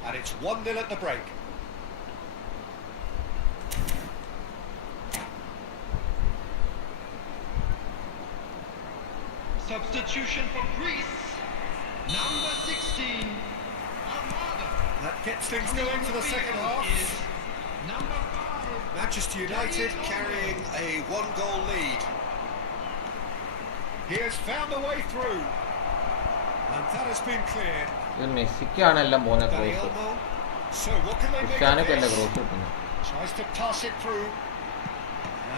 and it's 1-0 at the break. Substitution for Greece. Number 16. Armada. That gets things going for the second half. Is number 5. Manchester United carrying a 1-goal lead. He has found a way through, and that has been cleared. ഇത് മെസ്സിക്കാണ് എല്ലാം പോകുന്ന Dani cross. Olmo. So what can they make of ക്രിസ്ത്യാനോക്ക് അല്ല this? Cross കിട്ടുന്നത്. Tries to pass it through,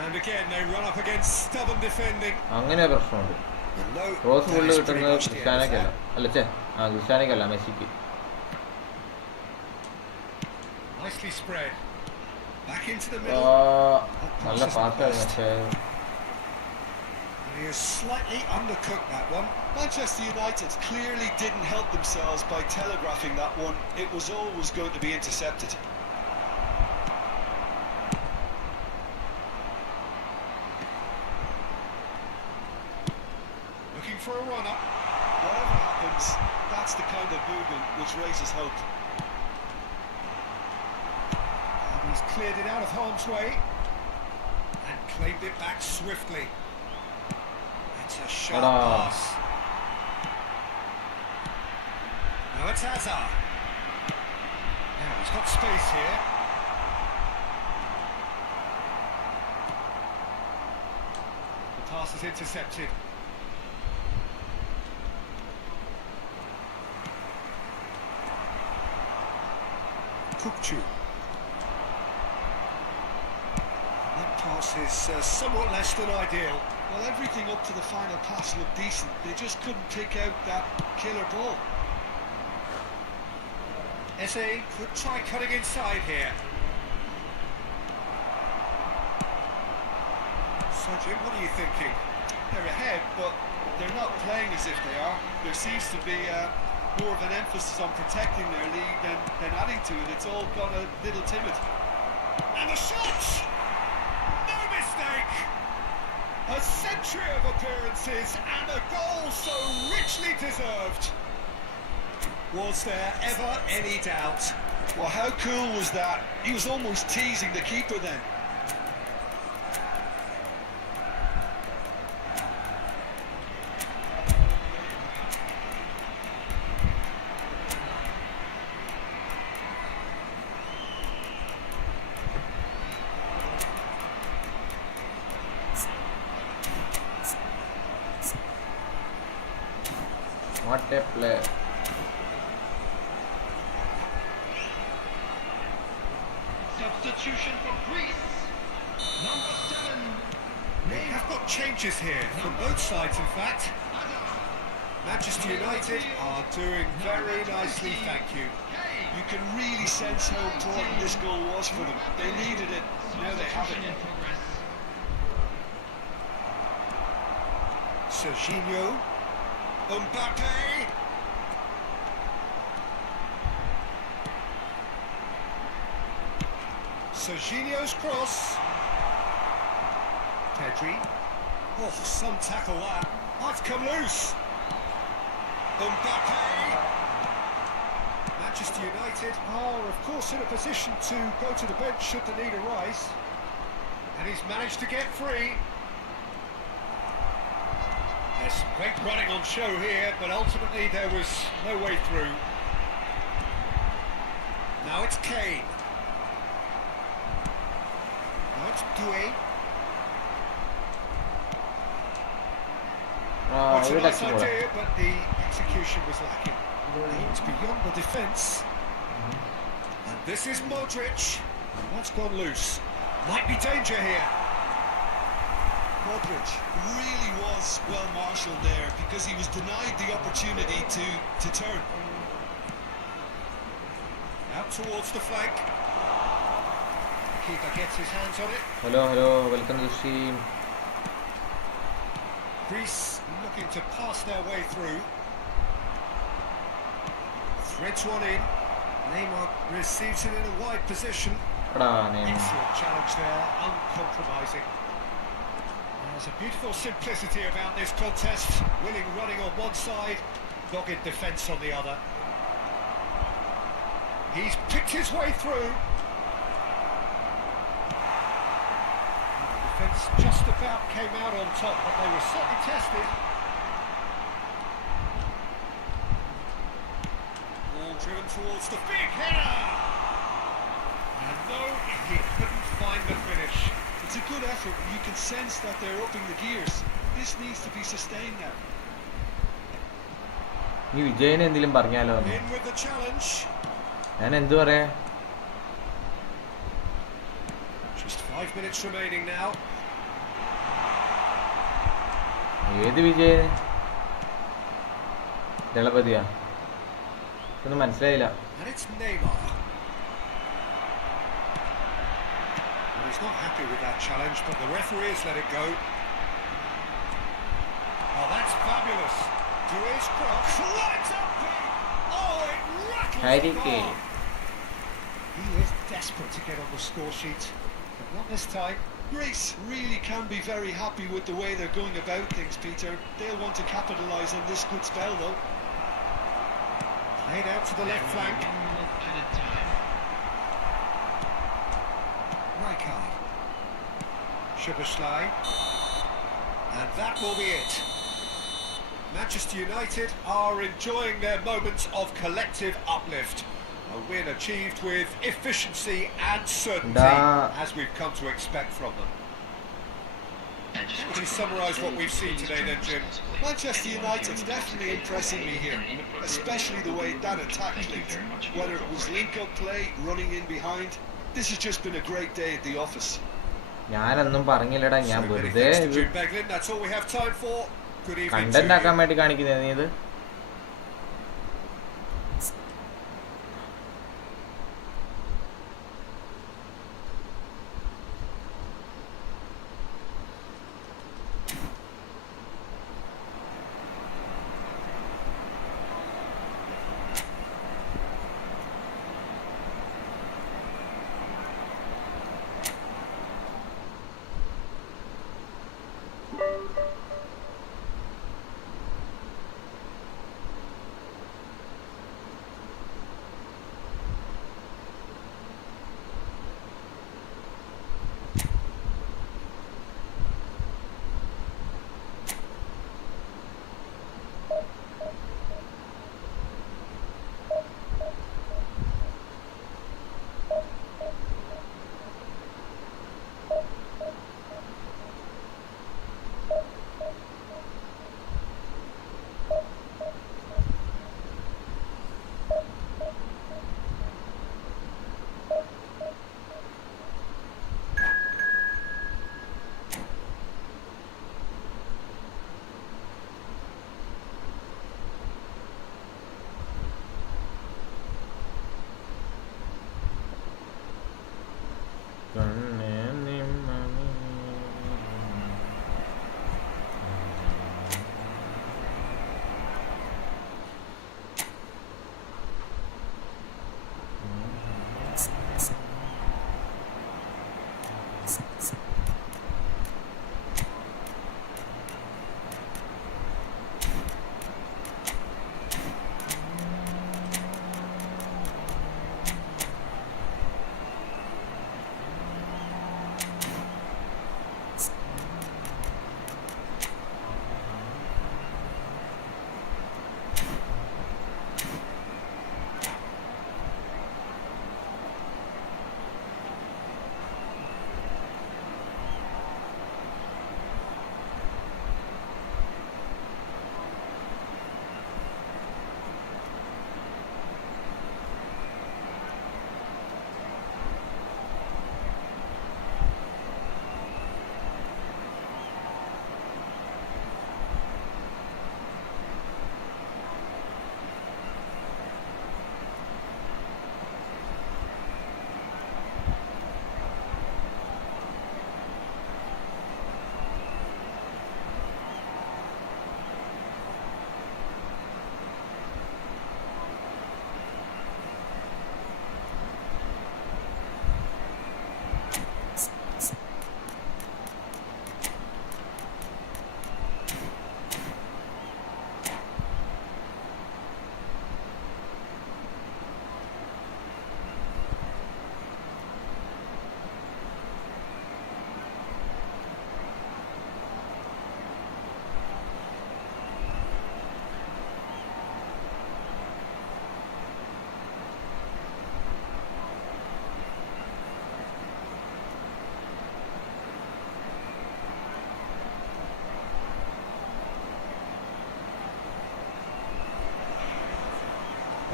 and again they run up against stubborn defending. അങ്ങനെ ഒരു പ്രശ്നമുണ്ട്. And no, cross that full is pretty കിട്ടുന്നത് much the end of ക്രിസ്ത്യാനോക്കല്ല. that. അല്ല ക്രിസ്ത്യാനോക്കല്ല മെസ്സിക്ക്. Nicely spread. Back into the ആ, middle. നല്ല പാസ്സായിരുന്നു പക്ഷേ He has slightly undercooked that one. Manchester United clearly didn't help themselves by telegraphing that one. It was always going to be intercepted. Looking for a run-up. Whatever happens, that's the kind of movement which raises hope. And he's cleared it out of harm's way and claimed it back swiftly. It's a sharp pass. Now it's Hazard. Now he's got space here. The pass is intercepted. Kukchu. That pass pass is somewhat less than ideal. Well, everything up to the final pass looked decent. They just couldn't pick out that killer ball. Eze could try cutting inside here. So Jim, what are you thinking? They're ahead, but they're not playing as if they are. There seems to be more of an emphasis on protecting their lead than adding to it. It's all gone a little timid. And the shot! No mistake! A century of appearances and a goal so richly deserved. Was there ever any doubt? Well, how cool was that? He was almost teasing the keeper then. What a play. Substitution for Greece. Number 7. We have got changes here from both sides, in fact. Manchester United are doing very nicely, thank you. You can really sense how important this goal was for them. They needed it. Now they have it. In progress. Serginho. Mbappe. Serginho's cross. Pedri. Oh, some tackle that. Oh, it's come loose. Mbappe. Manchester United are, of course, in a position to go to the bench should the need arise. And he's managed to get free. There's great running on show here, but ultimately there was no way through. Now it's Kane. Now it's Doué. Oh, it's a nice idea, but the execution was lacking. It's beyond the defence. And this is Modric. That's gone loose. Might be danger here. Modric really was well marshalled there because he was denied the opportunity to turn. Out towards the flank. The keeper gets his hands on it. Hello, welcome to the stream. Greece looking to pass their way through. Threads one in. Neymar receives it in a wide position. Excellent challenge there, uncompromising. There's a beautiful simplicity about this contest. Willing running on one side, dogged defence on the other. He's picked his way through. The defence just about came out on top, but they were certainly tested. Ball driven towards the big header. And no, he couldn't find the finish. It's a good effort. You can sense that they're upping the gears. This needs to be sustained now. ഈ വിജയൻ എന്തെങ്കിലും പറഞ്ഞാലോ In with the challenge. ഞാൻ എന്തു പറയാ Just 5 minutes remaining now. ഏത് വിജയന് ദളപതിയാ ഒന്നും മനസ്സിലായില്ല And it's Neymar. Well, he's not happy with that challenge, but the referee has let it go. Oh, that's fabulous. Doué's cross. Right up there. Oh, it rattles the bar. He is desperate to get on the score sheet, but not this time. Greece really can be very happy with the way they're going about things, Peter. They'll want to capitalise on this good spell, though. Played out to the left flank. Added time. Rijkaard. Szoboszlai. And that will be it. Manchester United are enjoying their moments of collective uplift. A win achieved with efficiency and certainty, as we've come to expect from them. Would you summarise what we've seen today then, Jim? Manchester United's definitely impressing me here, especially the way that attack clicked. Whether it was link-up play, running in behind, this has just been a great day at the office. ഞാനൊന്നും പറഞ്ഞില്ലടാ, ഞാൻ So many വെറുതെ thanks to ഇത് Jim Beglin. That's all we have time for. Good evening to content ആക്കാൻ you. വേണ്ടി കാണിക്കുന്നത് നീ ഇത്.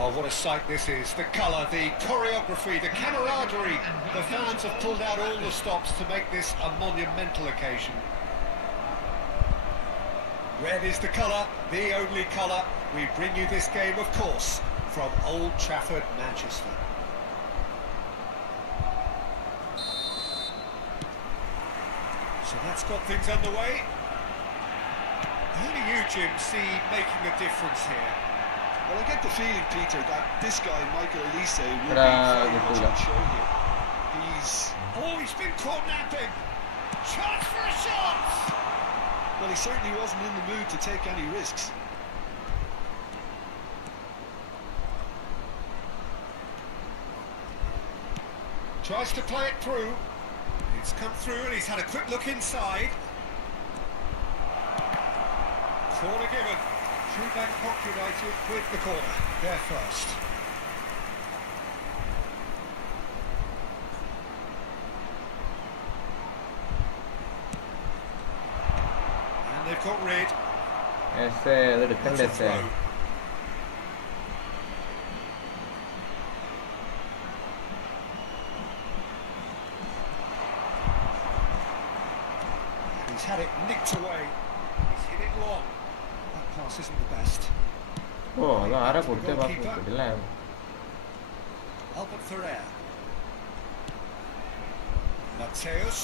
Oh, what a sight this is. The colour, the choreography, the camaraderie. The fans have pulled out all the stops to make this a monumental occasion. Red is the colour, the only colour. We bring you this game, of course, from Old Trafford, Manchester. So that's got things underway. Who do you, Jim, see making a difference here? Well, I get the feeling, Peter, that this guy, Michael Elise, will be But, very much on show here. Oh, he's been caught napping. Chance for a shot! Well, he certainly wasn't in the mood to take any risks. Tries to play it through. It's come through and he's had a quick look inside. Corner given. True Bangkok United with the corner. They're first. And they've got rid. That's a throw. had it nicked away. He's hit it long. That pass isn't the best. ഓ അത് ആരാ കൊടുത്തേ pass കിട്ടില്ലായിരുന്നു. Albert Ferrer. Mateus.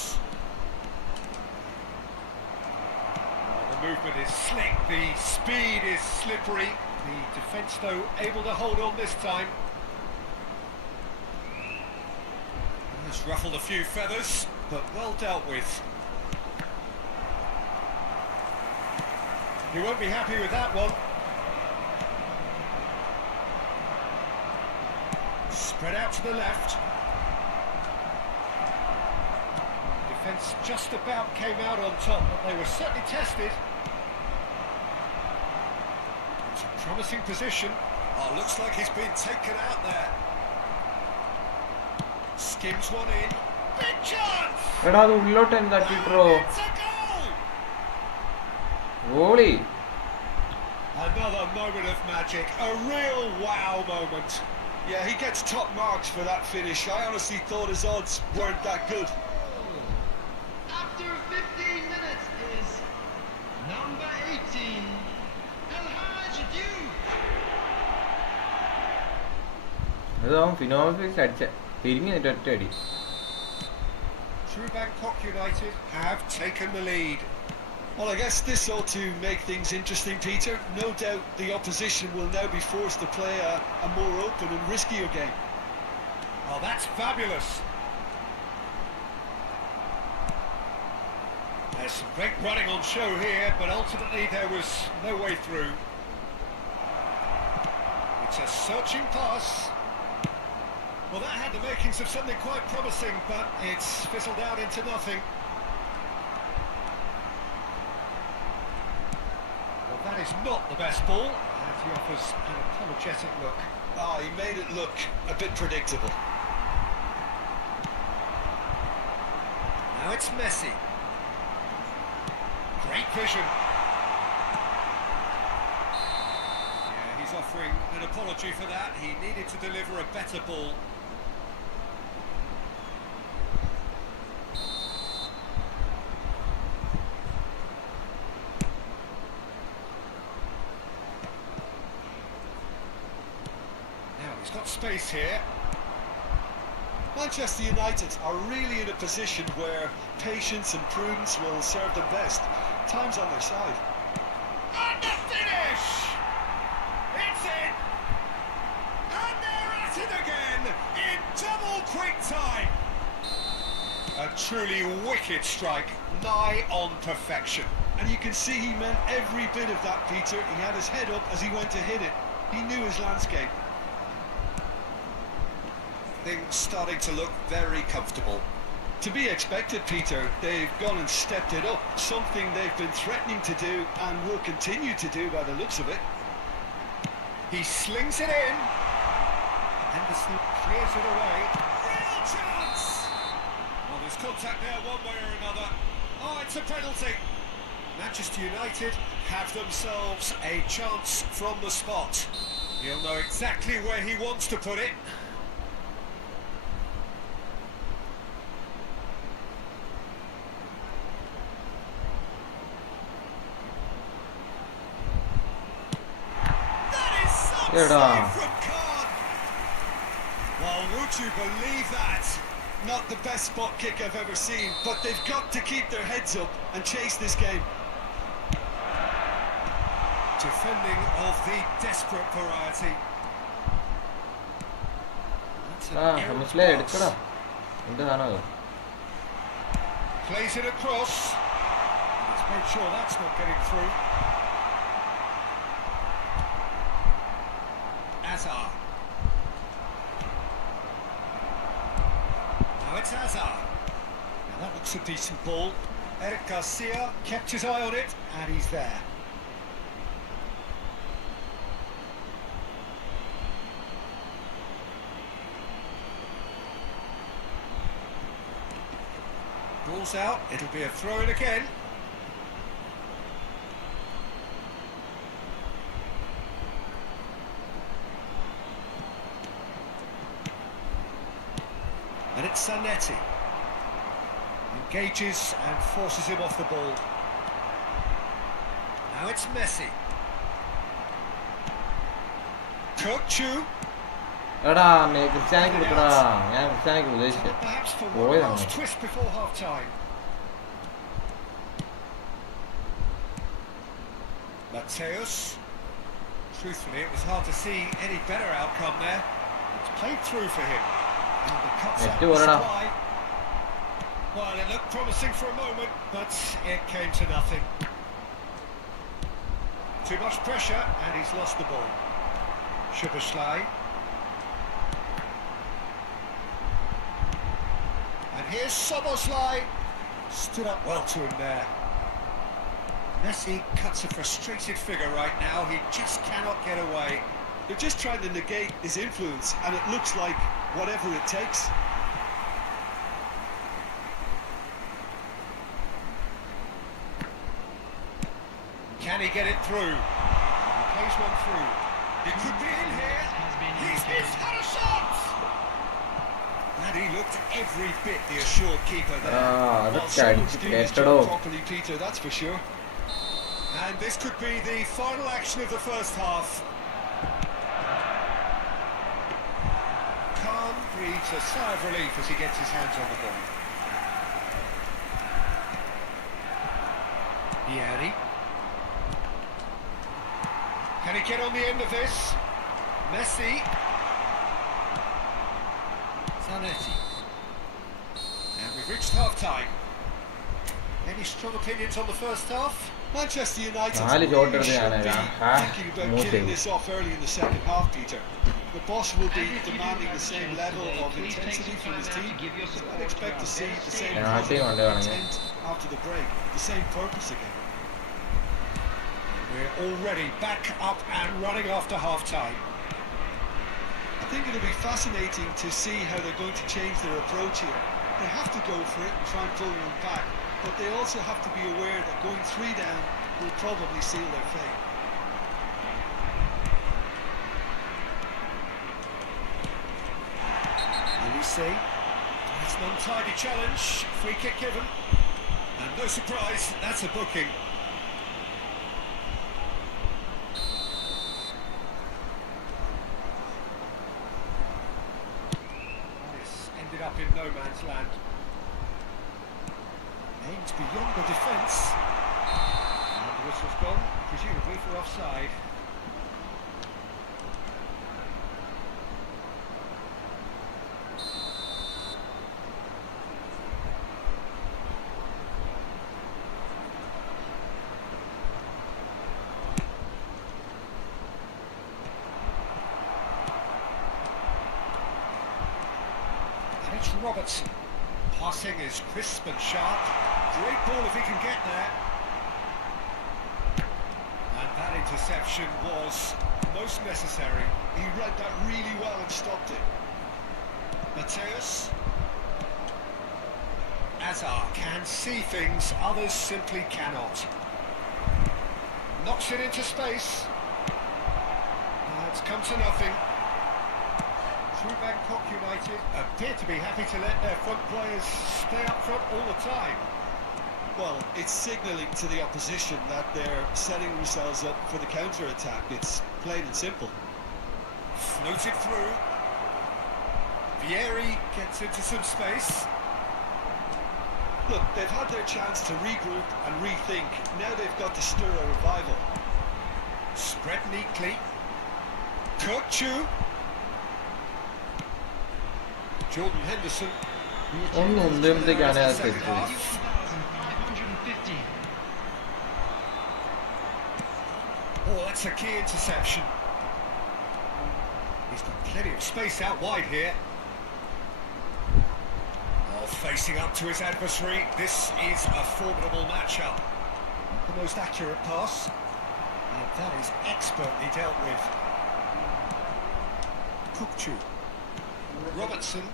The movement is slick, the speed is slippery. The defence, though, able to hold on this time. Has ruffled a few feathers, but well dealt with. He won't be happy with that one. Spread out to the left. Defence just about came out on top, but they were certainly tested. It's a promising position. Oh, looks like he's been taken out there. Skims one in. Big chance! എടാ അത് ഉള്ളിലോട്ട് എന്താ തട്ടിട്ടോ It's a goal! Goalie. Another moment of magic, a real wow moment. Yeah, he gets top marks for that finish. I honestly thought his odds weren't that good. After 15 minutes is number 18, El Hadj Diouf. അതാവും ഫിനോമിക്സ് അടിച്ച തിരിഞ്ഞു നിന്നിട്ട് ഒറ്റ അടി. True Bangkok United have taken the lead. Well, I guess this ought to make things interesting, Peter. No doubt the opposition will now be forced to play a more open and riskier game. Oh, that's fabulous. There's some great running on show here, but ultimately there was no way through. It's a searching pass. Well, that had the makings of something quite promising, but it's fizzled out into nothing. Well, that is not the best ball, and he offers an apologetic look. Oh, he made it look a bit predictable. Now it's Messi. Great vision. Yeah, he's offering an apology for that. He needed to deliver a better ball. Now he's got space here. Manchester United are really in a position where patience and prudence will serve them best. Time's on their side. And the finish! It's in! And they're at it again in double quick time! A truly wicked strike, nigh on perfection. And you can see he meant every bit of that, Peter. He had his head up as he went to hit it. He knew his landscape. Things starting to look very comfortable. To be expected, Peter. They've gone and stepped it up. Something they've been threatening to do and will continue to do by the looks of it. He slings it in. Henderson clears it away. Real chance! Well, there's contact there one way or another. Oh, it's a penalty. Manchester United have themselves a chance from the spot. He'll know exactly where he wants to put it. എടാ From Khan. Well, would you believe that? Not the best spot kick I've ever seen, but they've got to keep their heads up and chase this game. Defending of the desperate variety. That's an ആ errant മനസ്സിലായി pass. എടുക്കടാ എന്ത് സാധനം അത്. Plays it across. Let's make sure that's not getting through. Azar. Now it's Azar. Now that looks a decent ball. Eric Garcia kept his eye on it, and he's there. Ball's out, it'll be a throw-in again. And it's Zanetti. Engages and forces him off the ball. Now it's Messi. Cook. എടാ ക്രിസ്ത്യാനിക്ക് കൊടുക്കടാ. ഞാൻ ക്രിസ്ത്യാനിക്ക് ഉദ്ദേശിച്ചത് Perhaps for one പോയതാണ്. last twist before half time. Mateus. Truthfully, it was hard to see any better outcome there. It's played through for him. And the cuts out the supply. Well, it looked promising for a moment, but it came to nothing. Too much pressure, and he's lost the ball. Szoboszlai. And here's Szoboszlai. Stood up well to him there. Messi cuts a frustrated figure right now. He just cannot get away. They're just trying to negate his influence, and it looks like whatever it takes. Can he get it through? He plays one through. It could be in here. He's had a shot! And he looked every bit the assured keeper there. Well, someone's doing his job properly, Peter, that's for sure. And this could be the final action of the first half. Khan breathes a sigh of relief as he gets his hands on the ball. Vieri. Can he get on the end of this? Messi. Zanetti. And we've reached half-time. Any strong opinions on the first half? Manchester United നാല് really shot should എടുത്താണ് be ഞാൻ thinking about killing this off early in the second half, Peter. The boss will be demanding the same level of intensity from his team. So I'd expect to see the same intent after the break, the same purpose again. We're already back up and running after half-time. I think it'll be fascinating to see how they're going to change their approach here. They have to go for it and try and pull one back, but they also have to be aware that going 3 down will probably seal their fate. Elise. It's an untidy challenge. Free kick given. And no surprise, that's a booking. Ended up in no man's land. Aims beyond the defence. And the whistle's gone, presumably for offside. It's Robertson. Passing is crisp and sharp. Great ball if he can get there. And that interception was most necessary. He read that really well and stopped it. Mateus. Azar can see things others simply cannot. Knocks it into space. It's come to nothing. Bangkok United appear to be happy to let their front players stay up front all the time. Well, it's signalling to the opposition that they're setting themselves up for the counter-attack. It's plain and simple. Floated through. Vieri gets into some space. Look, they've had their chance to regroup and rethink. Now they've got to stir a revival. Spread neatly. Cook. Jordan Henderson. ഒന്നും എന്തെന്തൊക്കെയാണ് Oh, that's a key interception. He's got plenty of space out wide here. Oh, facing up to his adversary. This is a formidable matchup. The most accurate pass. And that is expertly dealt with. Kukçu. Robertson.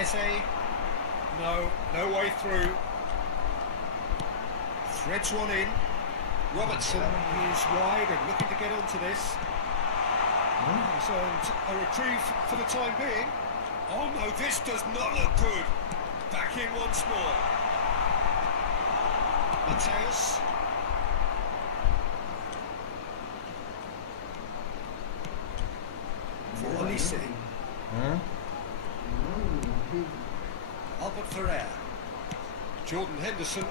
Eze. No way through. Threads one in. Robertson is wide and looking to get onto this. He's earned a reprieve for the time being. Oh no, this does not look good. Back in once more. Mateus. say? Albert Ferrer. Jordan Henderson.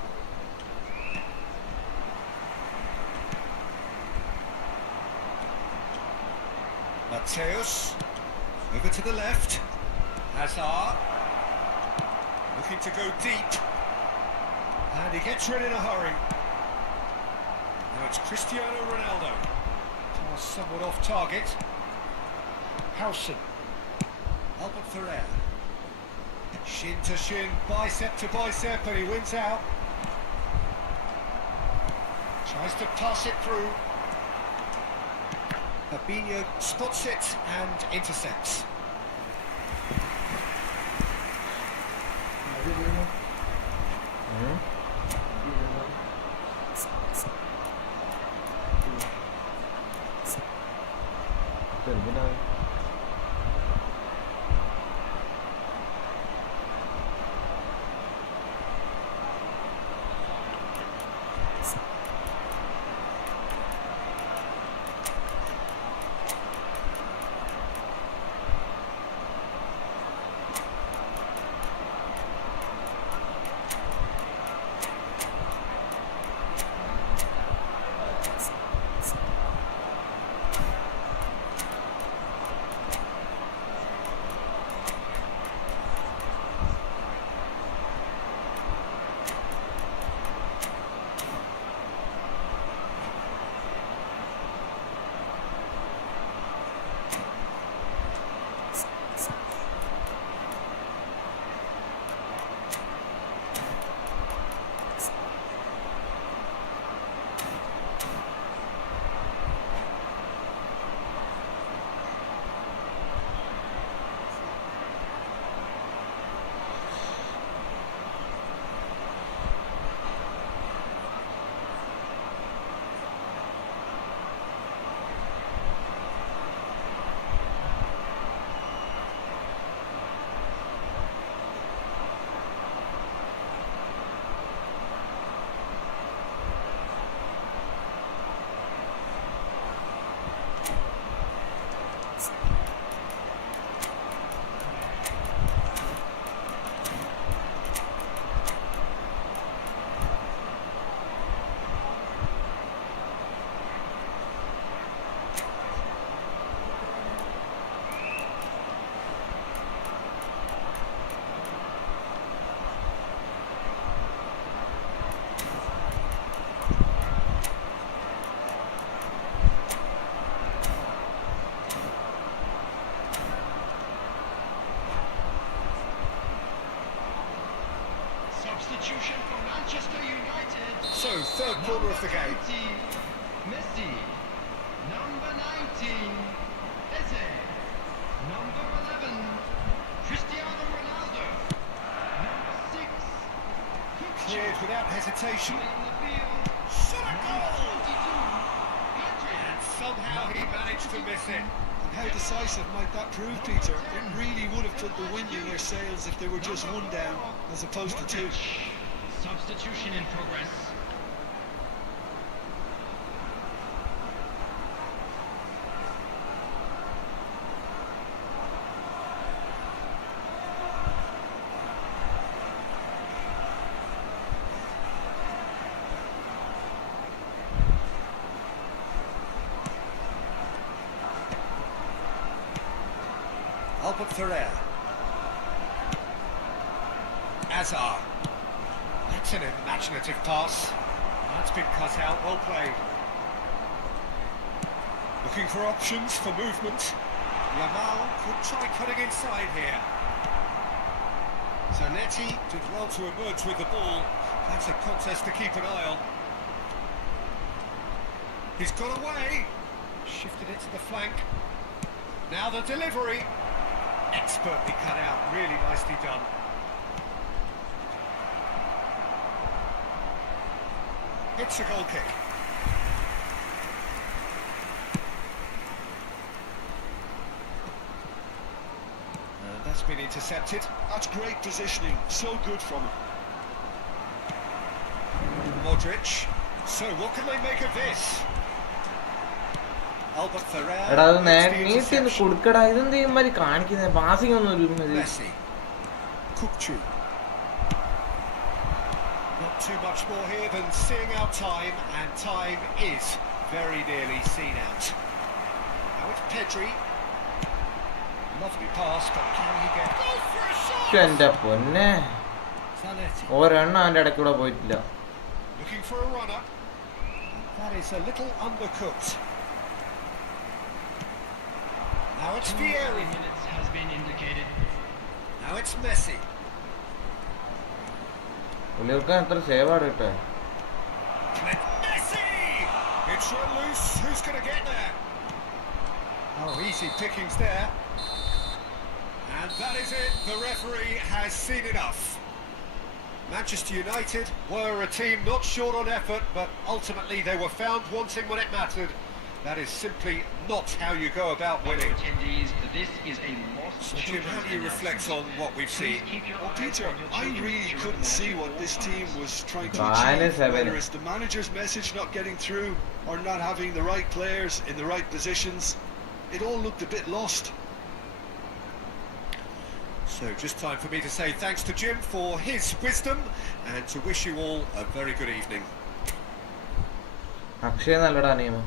Mateus. Over to the left. Hazard. Looking to go deep. And he gets rid in a hurry. Now it's Cristiano Ronaldo. Pass somewhat off target. Howson. Albert Ferrer. Shin to shin, bicep to bicep, and he wins out. Tries to pass it through. Fabinho spots it and intercepts. Substitution for Manchester United. So, third quarter of the game. 20, Messi. Number 19, Eze. Number 11, Cristiano Ronaldo. Number 6, Cleared without hesitation. in the field. Shot a Number goal! 22, Patrick. And somehow he managed to miss it. And how decisive might that prove, Peter? It really would have put the wind in their sails if they were just one down as opposed to two. Substitution in progress. Albert Ferrer. Hazard. That's an imaginative pass. That's been cut out, well played. Looking for options for movement. Yamal could try cutting inside here. Zanetti did well to emerge with the ball. That's a contest to keep an eye on. He's got away. Shifted it to the flank. Now the delivery. Expertly cut out, really nicely done. It's a goal kick. That's been intercepted. That's great positioning. So good from him. Modric. So what can they make of this? Albert Ferrer എടാ അത് makes the നീട്ടി ഒന്ന് interception. കൊടുക്കടാ. ഇതെന്ത് ഇമാതിരി കാണിക്കുന്നത്? Passing ഒന്നും ഒരു Messi. Kukchu. Not too much more here than seeing out time, and time is very nearly seen out. Now it's Pedri. Lovely pass, but can he get goal for a shot? എന്റെ പൊന്നെ, Zanetti ഒരെണ്ണം അവന്റെ ഇടയ്ക്കൂടെ പോയിട്ടില്ല. looking for a runner. That is a little undercooked. Now it's 2 Vieri. minutes has been indicated. Now it's Messi. പുള്ളികൾക്ക് എത്ര സേവാണ് കിട്ടെ. Messi! It's run loose. Who's going to get there? Oh, easy pickings there. And that is it. The referee has seen enough. Manchester United were a team not short on effort, but ultimately they were found wanting when it mattered. That is simply not how you go about winning. Attendees, this is a lost So Jim, how do you reflect on what we've seen? Well, Peter, I really couldn't see what this team was trying to Minus achieve. 7. Whether it's the manager's message not getting through or not having the right players in the right positions, it all looked a bit lost. So just time for me to say thanks to Jim for his wisdom and to wish you all a very good evening. Akshaya നല്ലടാ നിയമം.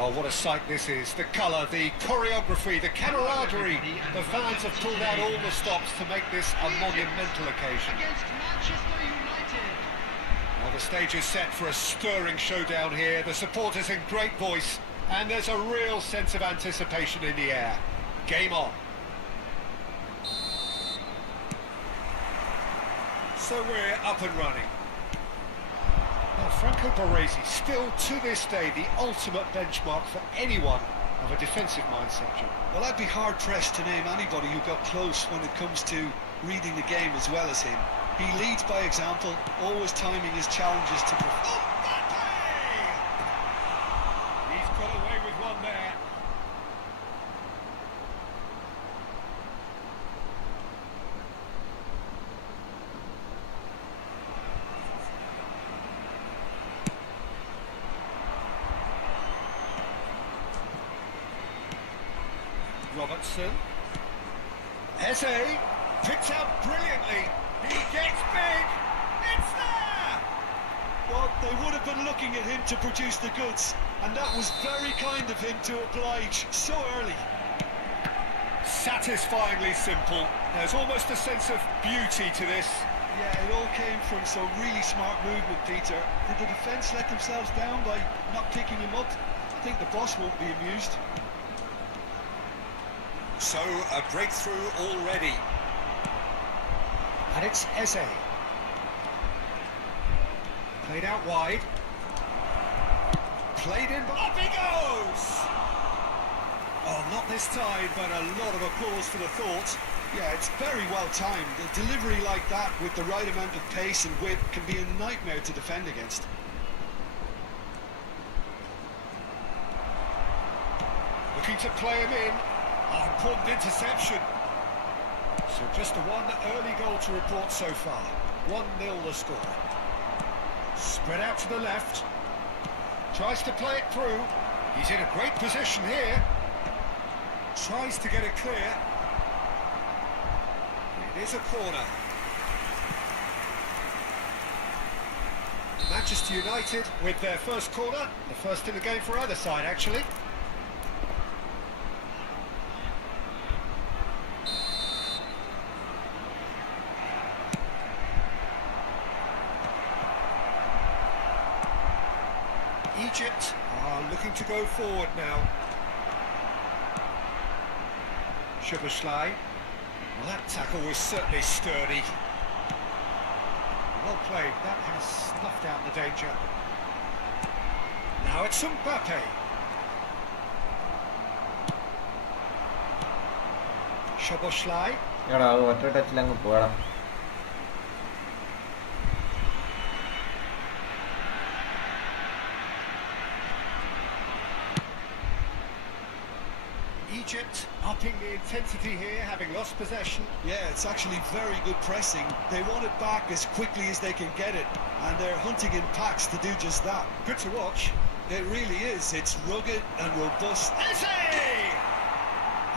Oh, what a sight this is. The colour, the choreography, the camaraderie. The fans have pulled out all the stops to make this a monumental occasion. Against Manchester United. Well, the stage is set for a stirring showdown here. The supporters in great voice, and there's a real sense of anticipation in the air. Game on. So we're up and running. Now, Franco Baresi, still to this day, the ultimate benchmark for anyone of a defensive mindset. John. Well, I'd be hard-pressed to name anybody who got close when it comes to reading the game as well as him. He leads by example, always timing his challenges to perform. He's got away with one there. Robertson. Eze picks out brilliantly. He gets big. It's there! Well, they would have been looking at him to produce the goods, and that was very kind of him to oblige so early. Satisfyingly simple. There's almost a sense of beauty to this. Yeah, it all came from some really smart movement, Peter. Did the defence let themselves down by not picking him up? I think the boss won't be amused. So, a breakthrough already. And it's Eze. Played out wide. Played in, up he goes! Oh, not this time, but a lot of applause for the thought. Yeah, it's very well timed. A delivery like that with the right amount of pace and width can be a nightmare to defend against. Looking to play him in. Oh, important interception. So just the one early goal to report so far. 1-0 the score. Spread out to the left. Tries to play it through. He's in a great position here. Tries to get it clear. It is a corner. Manchester United with their first corner. The first in the game for either side, actually. Egypt are looking to go forward now. Szoboszlai. Well, that tackle was certainly sturdy. Well played. That has snuffed out the danger. Now it's Mbappe. Szoboszlai. എടാ അത് ഒറ്റ ടച്ചിൽ അങ്ങ് പോകണം. Egypt upping the intensity here, having lost possession. Yeah, it's actually very good pressing. They want it back as quickly as they can get it, and they're hunting in packs to do just that. Good to watch. It really is. It's rugged and robust. Eze!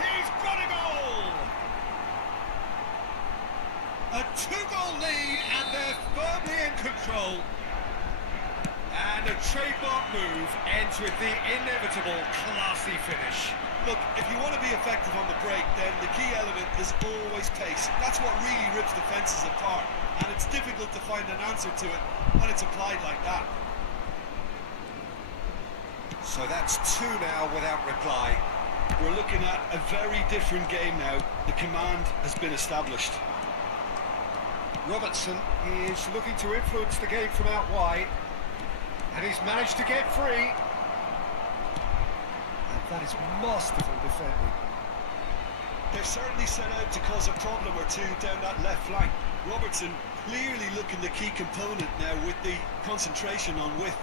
He's got a goal! A 2-goal lead, and they're firmly in control. And a trademark move ends with the inevitable classy finish. Look, if you want to be effective on the break, then the key element is always pace. That's what really rips defences apart, and it's difficult to find an answer to it when it's applied like that. So that's 2 now without reply. We're looking at a very different game now. The command has been established. Robertson is looking to influence the game from out wide, and he's managed to get free. And that is masterful defending. They've certainly set out to cause a problem or two down that left flank. Robertson clearly looking the key component now with the concentration on width.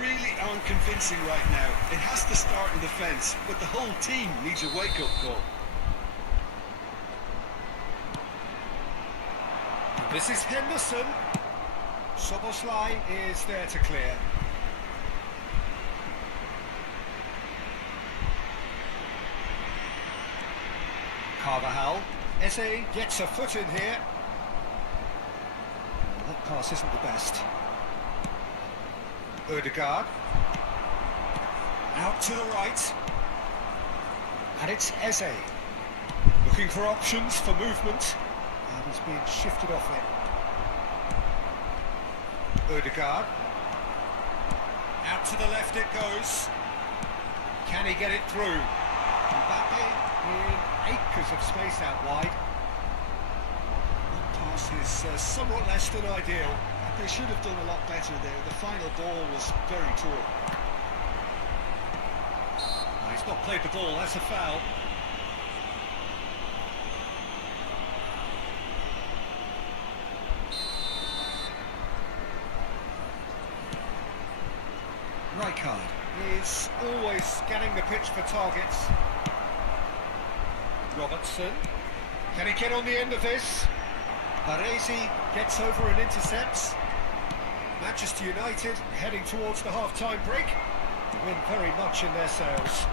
Really unconvincing right now. It has to start in defence, but the whole team needs a wake-up call. And this is Henderson. Szoboszlai is there to clear. Carvajal. Eze gets a foot in here. That pass isn't the best. Ødegaard. Out to the right. And it's Eze. Looking for options for movement. And he's being shifted off it. Odegaard. Out to the left it goes. Can he get it through? Mbappe in acres of space out wide. The pass is somewhat less than ideal. They should have done a lot better there. The final ball was very poor. Oh, he's not played the ball, that's a foul. Rijkaard is always scanning the pitch for targets. Robertson, can he get on the end of this? Baresi gets over and intercepts. Manchester United heading towards the half-time break. The wind very much in their sails.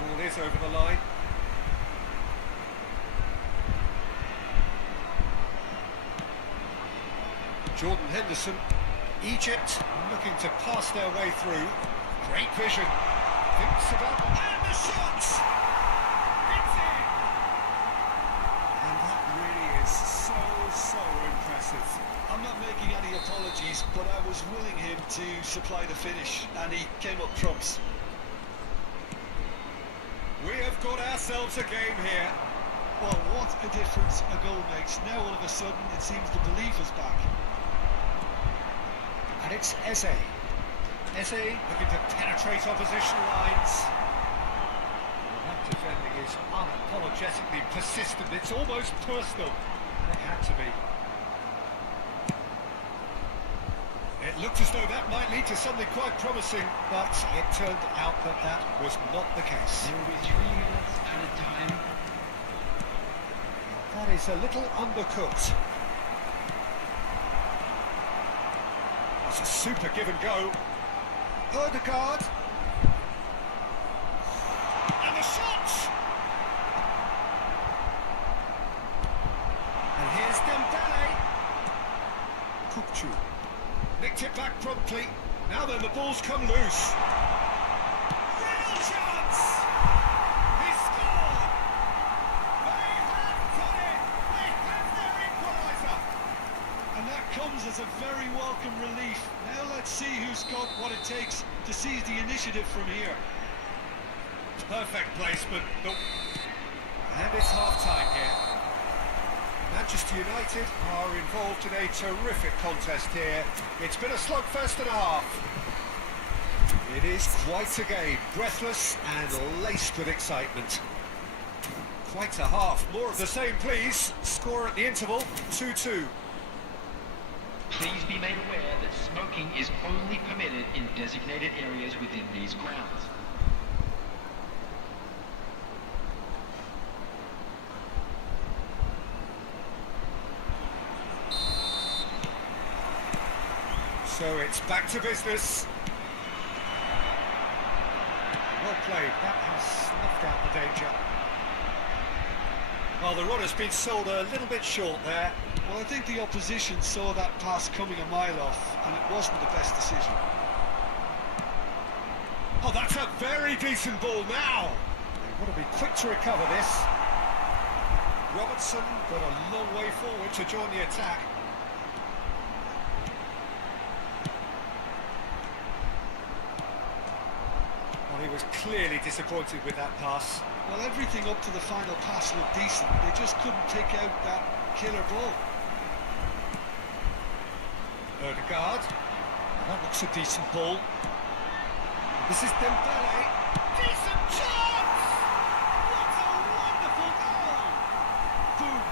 Ball is over the line. Jordan Henderson. Egypt looking to pass their way through. Great vision. Thinks about and the shots. It's in. And that really is so impressive. I'm not making any apologies, but I was willing him to supply the finish, and he came up trumps. We have got ourselves a game here. Well, what a difference a goal makes. Now all of a sudden it seems the belief is back. And it's Eze. Eze looking to penetrate opposition lines. Well, that defending is unapologetically persistent. It's almost personal. And it had to be. It looked as though that might lead to something quite promising, but it turned out that that was not the case. There will be 3 minutes at a time. That is a little undercooked. That's a super give and go. Odegaard. And the shot! And here's Dembele. Kupchu. Nicked it back promptly. Now then, the ball's come loose. Real chance! He scored! They have got it! They have their equaliser! And that comes as a very welcome relief. Now let's see who's got what it takes to seize the initiative from here. Perfect placement. Nope. And it's half-time here. Manchester United are involved in a terrific contest here. It's been a slugfest and a half. It is quite a game, breathless and laced with excitement. Quite a half. More of the same, please. Score at the interval, 2-2. Please be made aware that smoking is only permitted in designated areas within these grounds. So it's back to business. Well played. That has snuffed out the danger. Well, the run has been sold a little bit short there. Well, I think the opposition saw that pass coming a mile off, and it wasn't the best decision. Oh, that's a very decent ball now. They want to be quick to recover this. Robertson got a long way forward to join the attack. Well, he was clearly disappointed with that pass. Well, everything up to the final pass looked decent. They just couldn't pick out that killer ball. Odegaard. That looks a decent ball. This is Dembele. Decent chance! What a wonderful goal! Boom!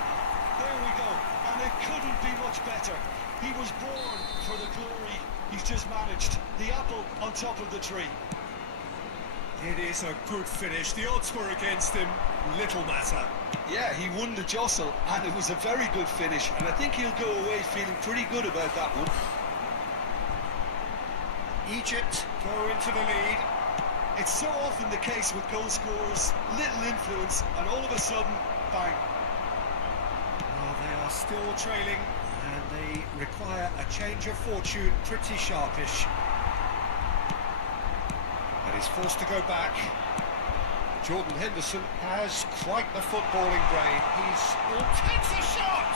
There we go. And it couldn't be much better. He was born for the glory. He's just managed. The apple on top of the tree. It is a good finish. The odds were against him. Little matter. Yeah, he won the jostle, and it was a very good finish, and I think he'll go away feeling pretty good about that one. Egypt go into the lead. It's so often the case with goal scorers, little influence, and all of a sudden, bang. Well, they are still trailing, and they require a change of fortune pretty sharpish. He's forced to go back. Jordan Henderson has quite the footballing brain. He's takes a shot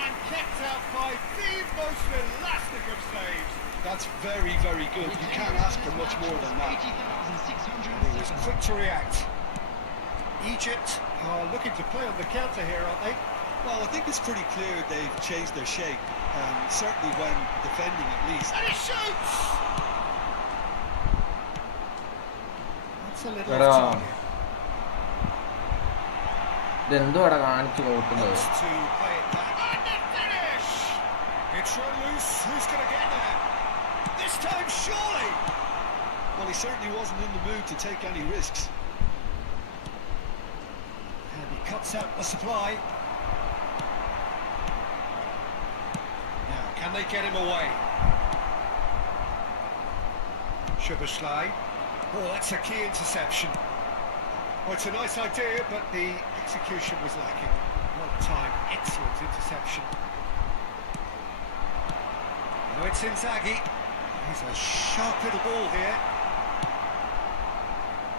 and kept out by the most elastic of saves. That's very, very good. You can't ask for much more than that. He was quick to react. Egypt are looking to play on the counter here, aren't they? Well, I think it's pretty clear they've changed their shape, certainly when defending at least. And he shoots! That's a little But, off target. ഇതെന്തുവാടാ കാണിച്ചു കൂട്ടുന്നത്? Wants to play it back. And the finish! It's run loose. Who's going to get there? This time, surely! Well, he certainly wasn't in the mood to take any risks. And he cuts out the supply. Now, can they get him away? Shubaslai. Oh, that's a key interception. Well, it's a nice idea, but the execution was lacking. Well timed, excellent interception. Now it's Inzaghi. He's a sharp little ball here.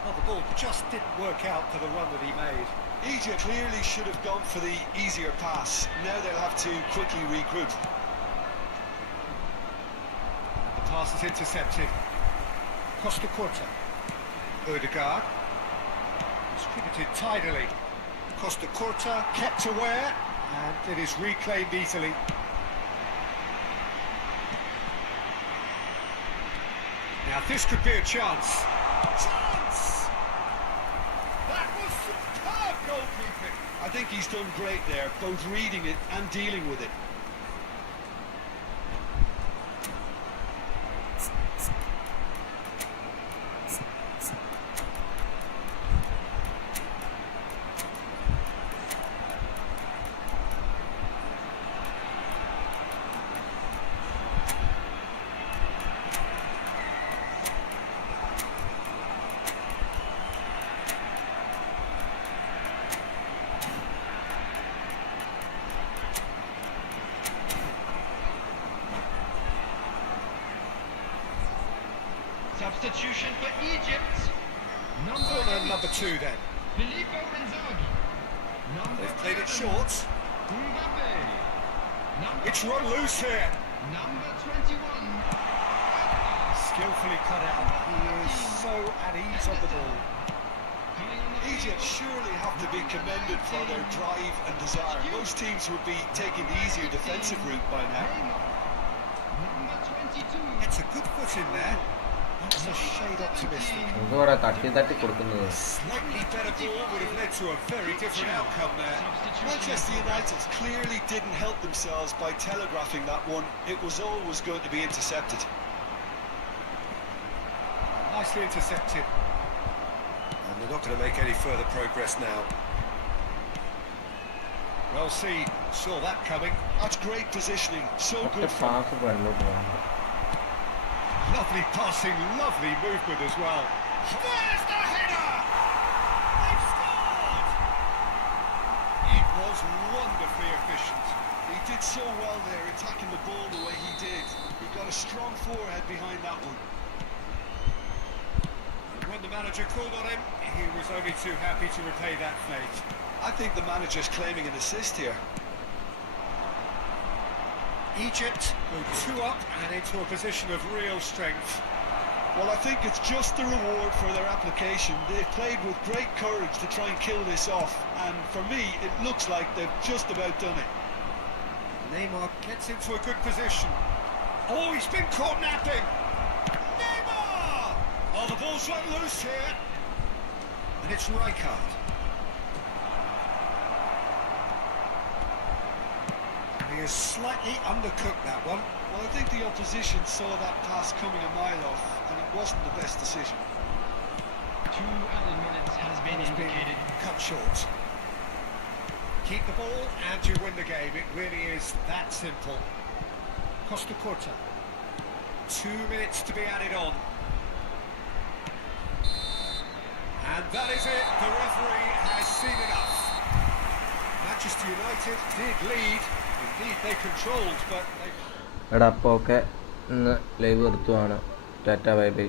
Well, the ball just didn't work out for the run that he made. Egypt clearly should have gone for the easier pass. Now they'll have to quickly regroup. The pass is intercepted. Costa Curta. Odegaard. Distributed tidily. Costa Curta kept aware, and it is reclaimed easily. Now this could be a chance. Chance! That was superb goalkeeping. I think he's done great there, both reading it and dealing with it. Substitution for Egypt. Corner number 2 then. Filippo Inzaghi. They've played it short. Mbappe. It's run loose here. Number 21. Skillfully cut out. He is so at ease on the ball. Egypt surely have to be commended for their drive and desire. Most teams would be taking the easier defensive route by now. Number 22. It's a good foot in there. That's a shade optimistic. എന്തുവാടാ തട്ടി കൊടുക്കുന്നത്? Slightly better ball would have led to a very different outcome there. Manchester United clearly didn't help themselves by telegraphing that one. It was always going to be intercepted. Nicely intercepted. And they're not going to make any further progress now. Well seen. Saw that coming. That's great positioning. So ഒറ്റ good for pass വെള്ളോട്ട് പോകുന്നുണ്ട്. Lovely passing, lovely movement as well. There's the header! They've scored! It was wonderfully efficient. He did so well there, attacking the ball the way he did. He got a strong forehead behind that one. When the manager called on him, he was only too happy to repay that fate. I think the manager's claiming an assist here. Egypt go 2 up and into a position of real strength. Well, I think it's just the reward for their application. They've played with great courage to try and kill this off, and for me, it looks like they've just about done it. Neymar gets into a good position. Oh, he's been caught napping! Neymar! Oh, the ball's run loose here. And it's Rijkaard. He has slightly undercooked that one. Well, I think the opposition saw that pass coming a mile off, and it wasn't the best decision. 2 added minutes has been indicated. Cut short. Keep the ball and you win the game. It really is that simple. Costa Curta. 2 minutes to be added on. And that is it. The referee has seen enough. Manchester United did lead. Indeed, they controlled, but they... എടാ അപ്പോൾ okay ഇന്ന് live നിർത്തുവാണ്. Tata bye by.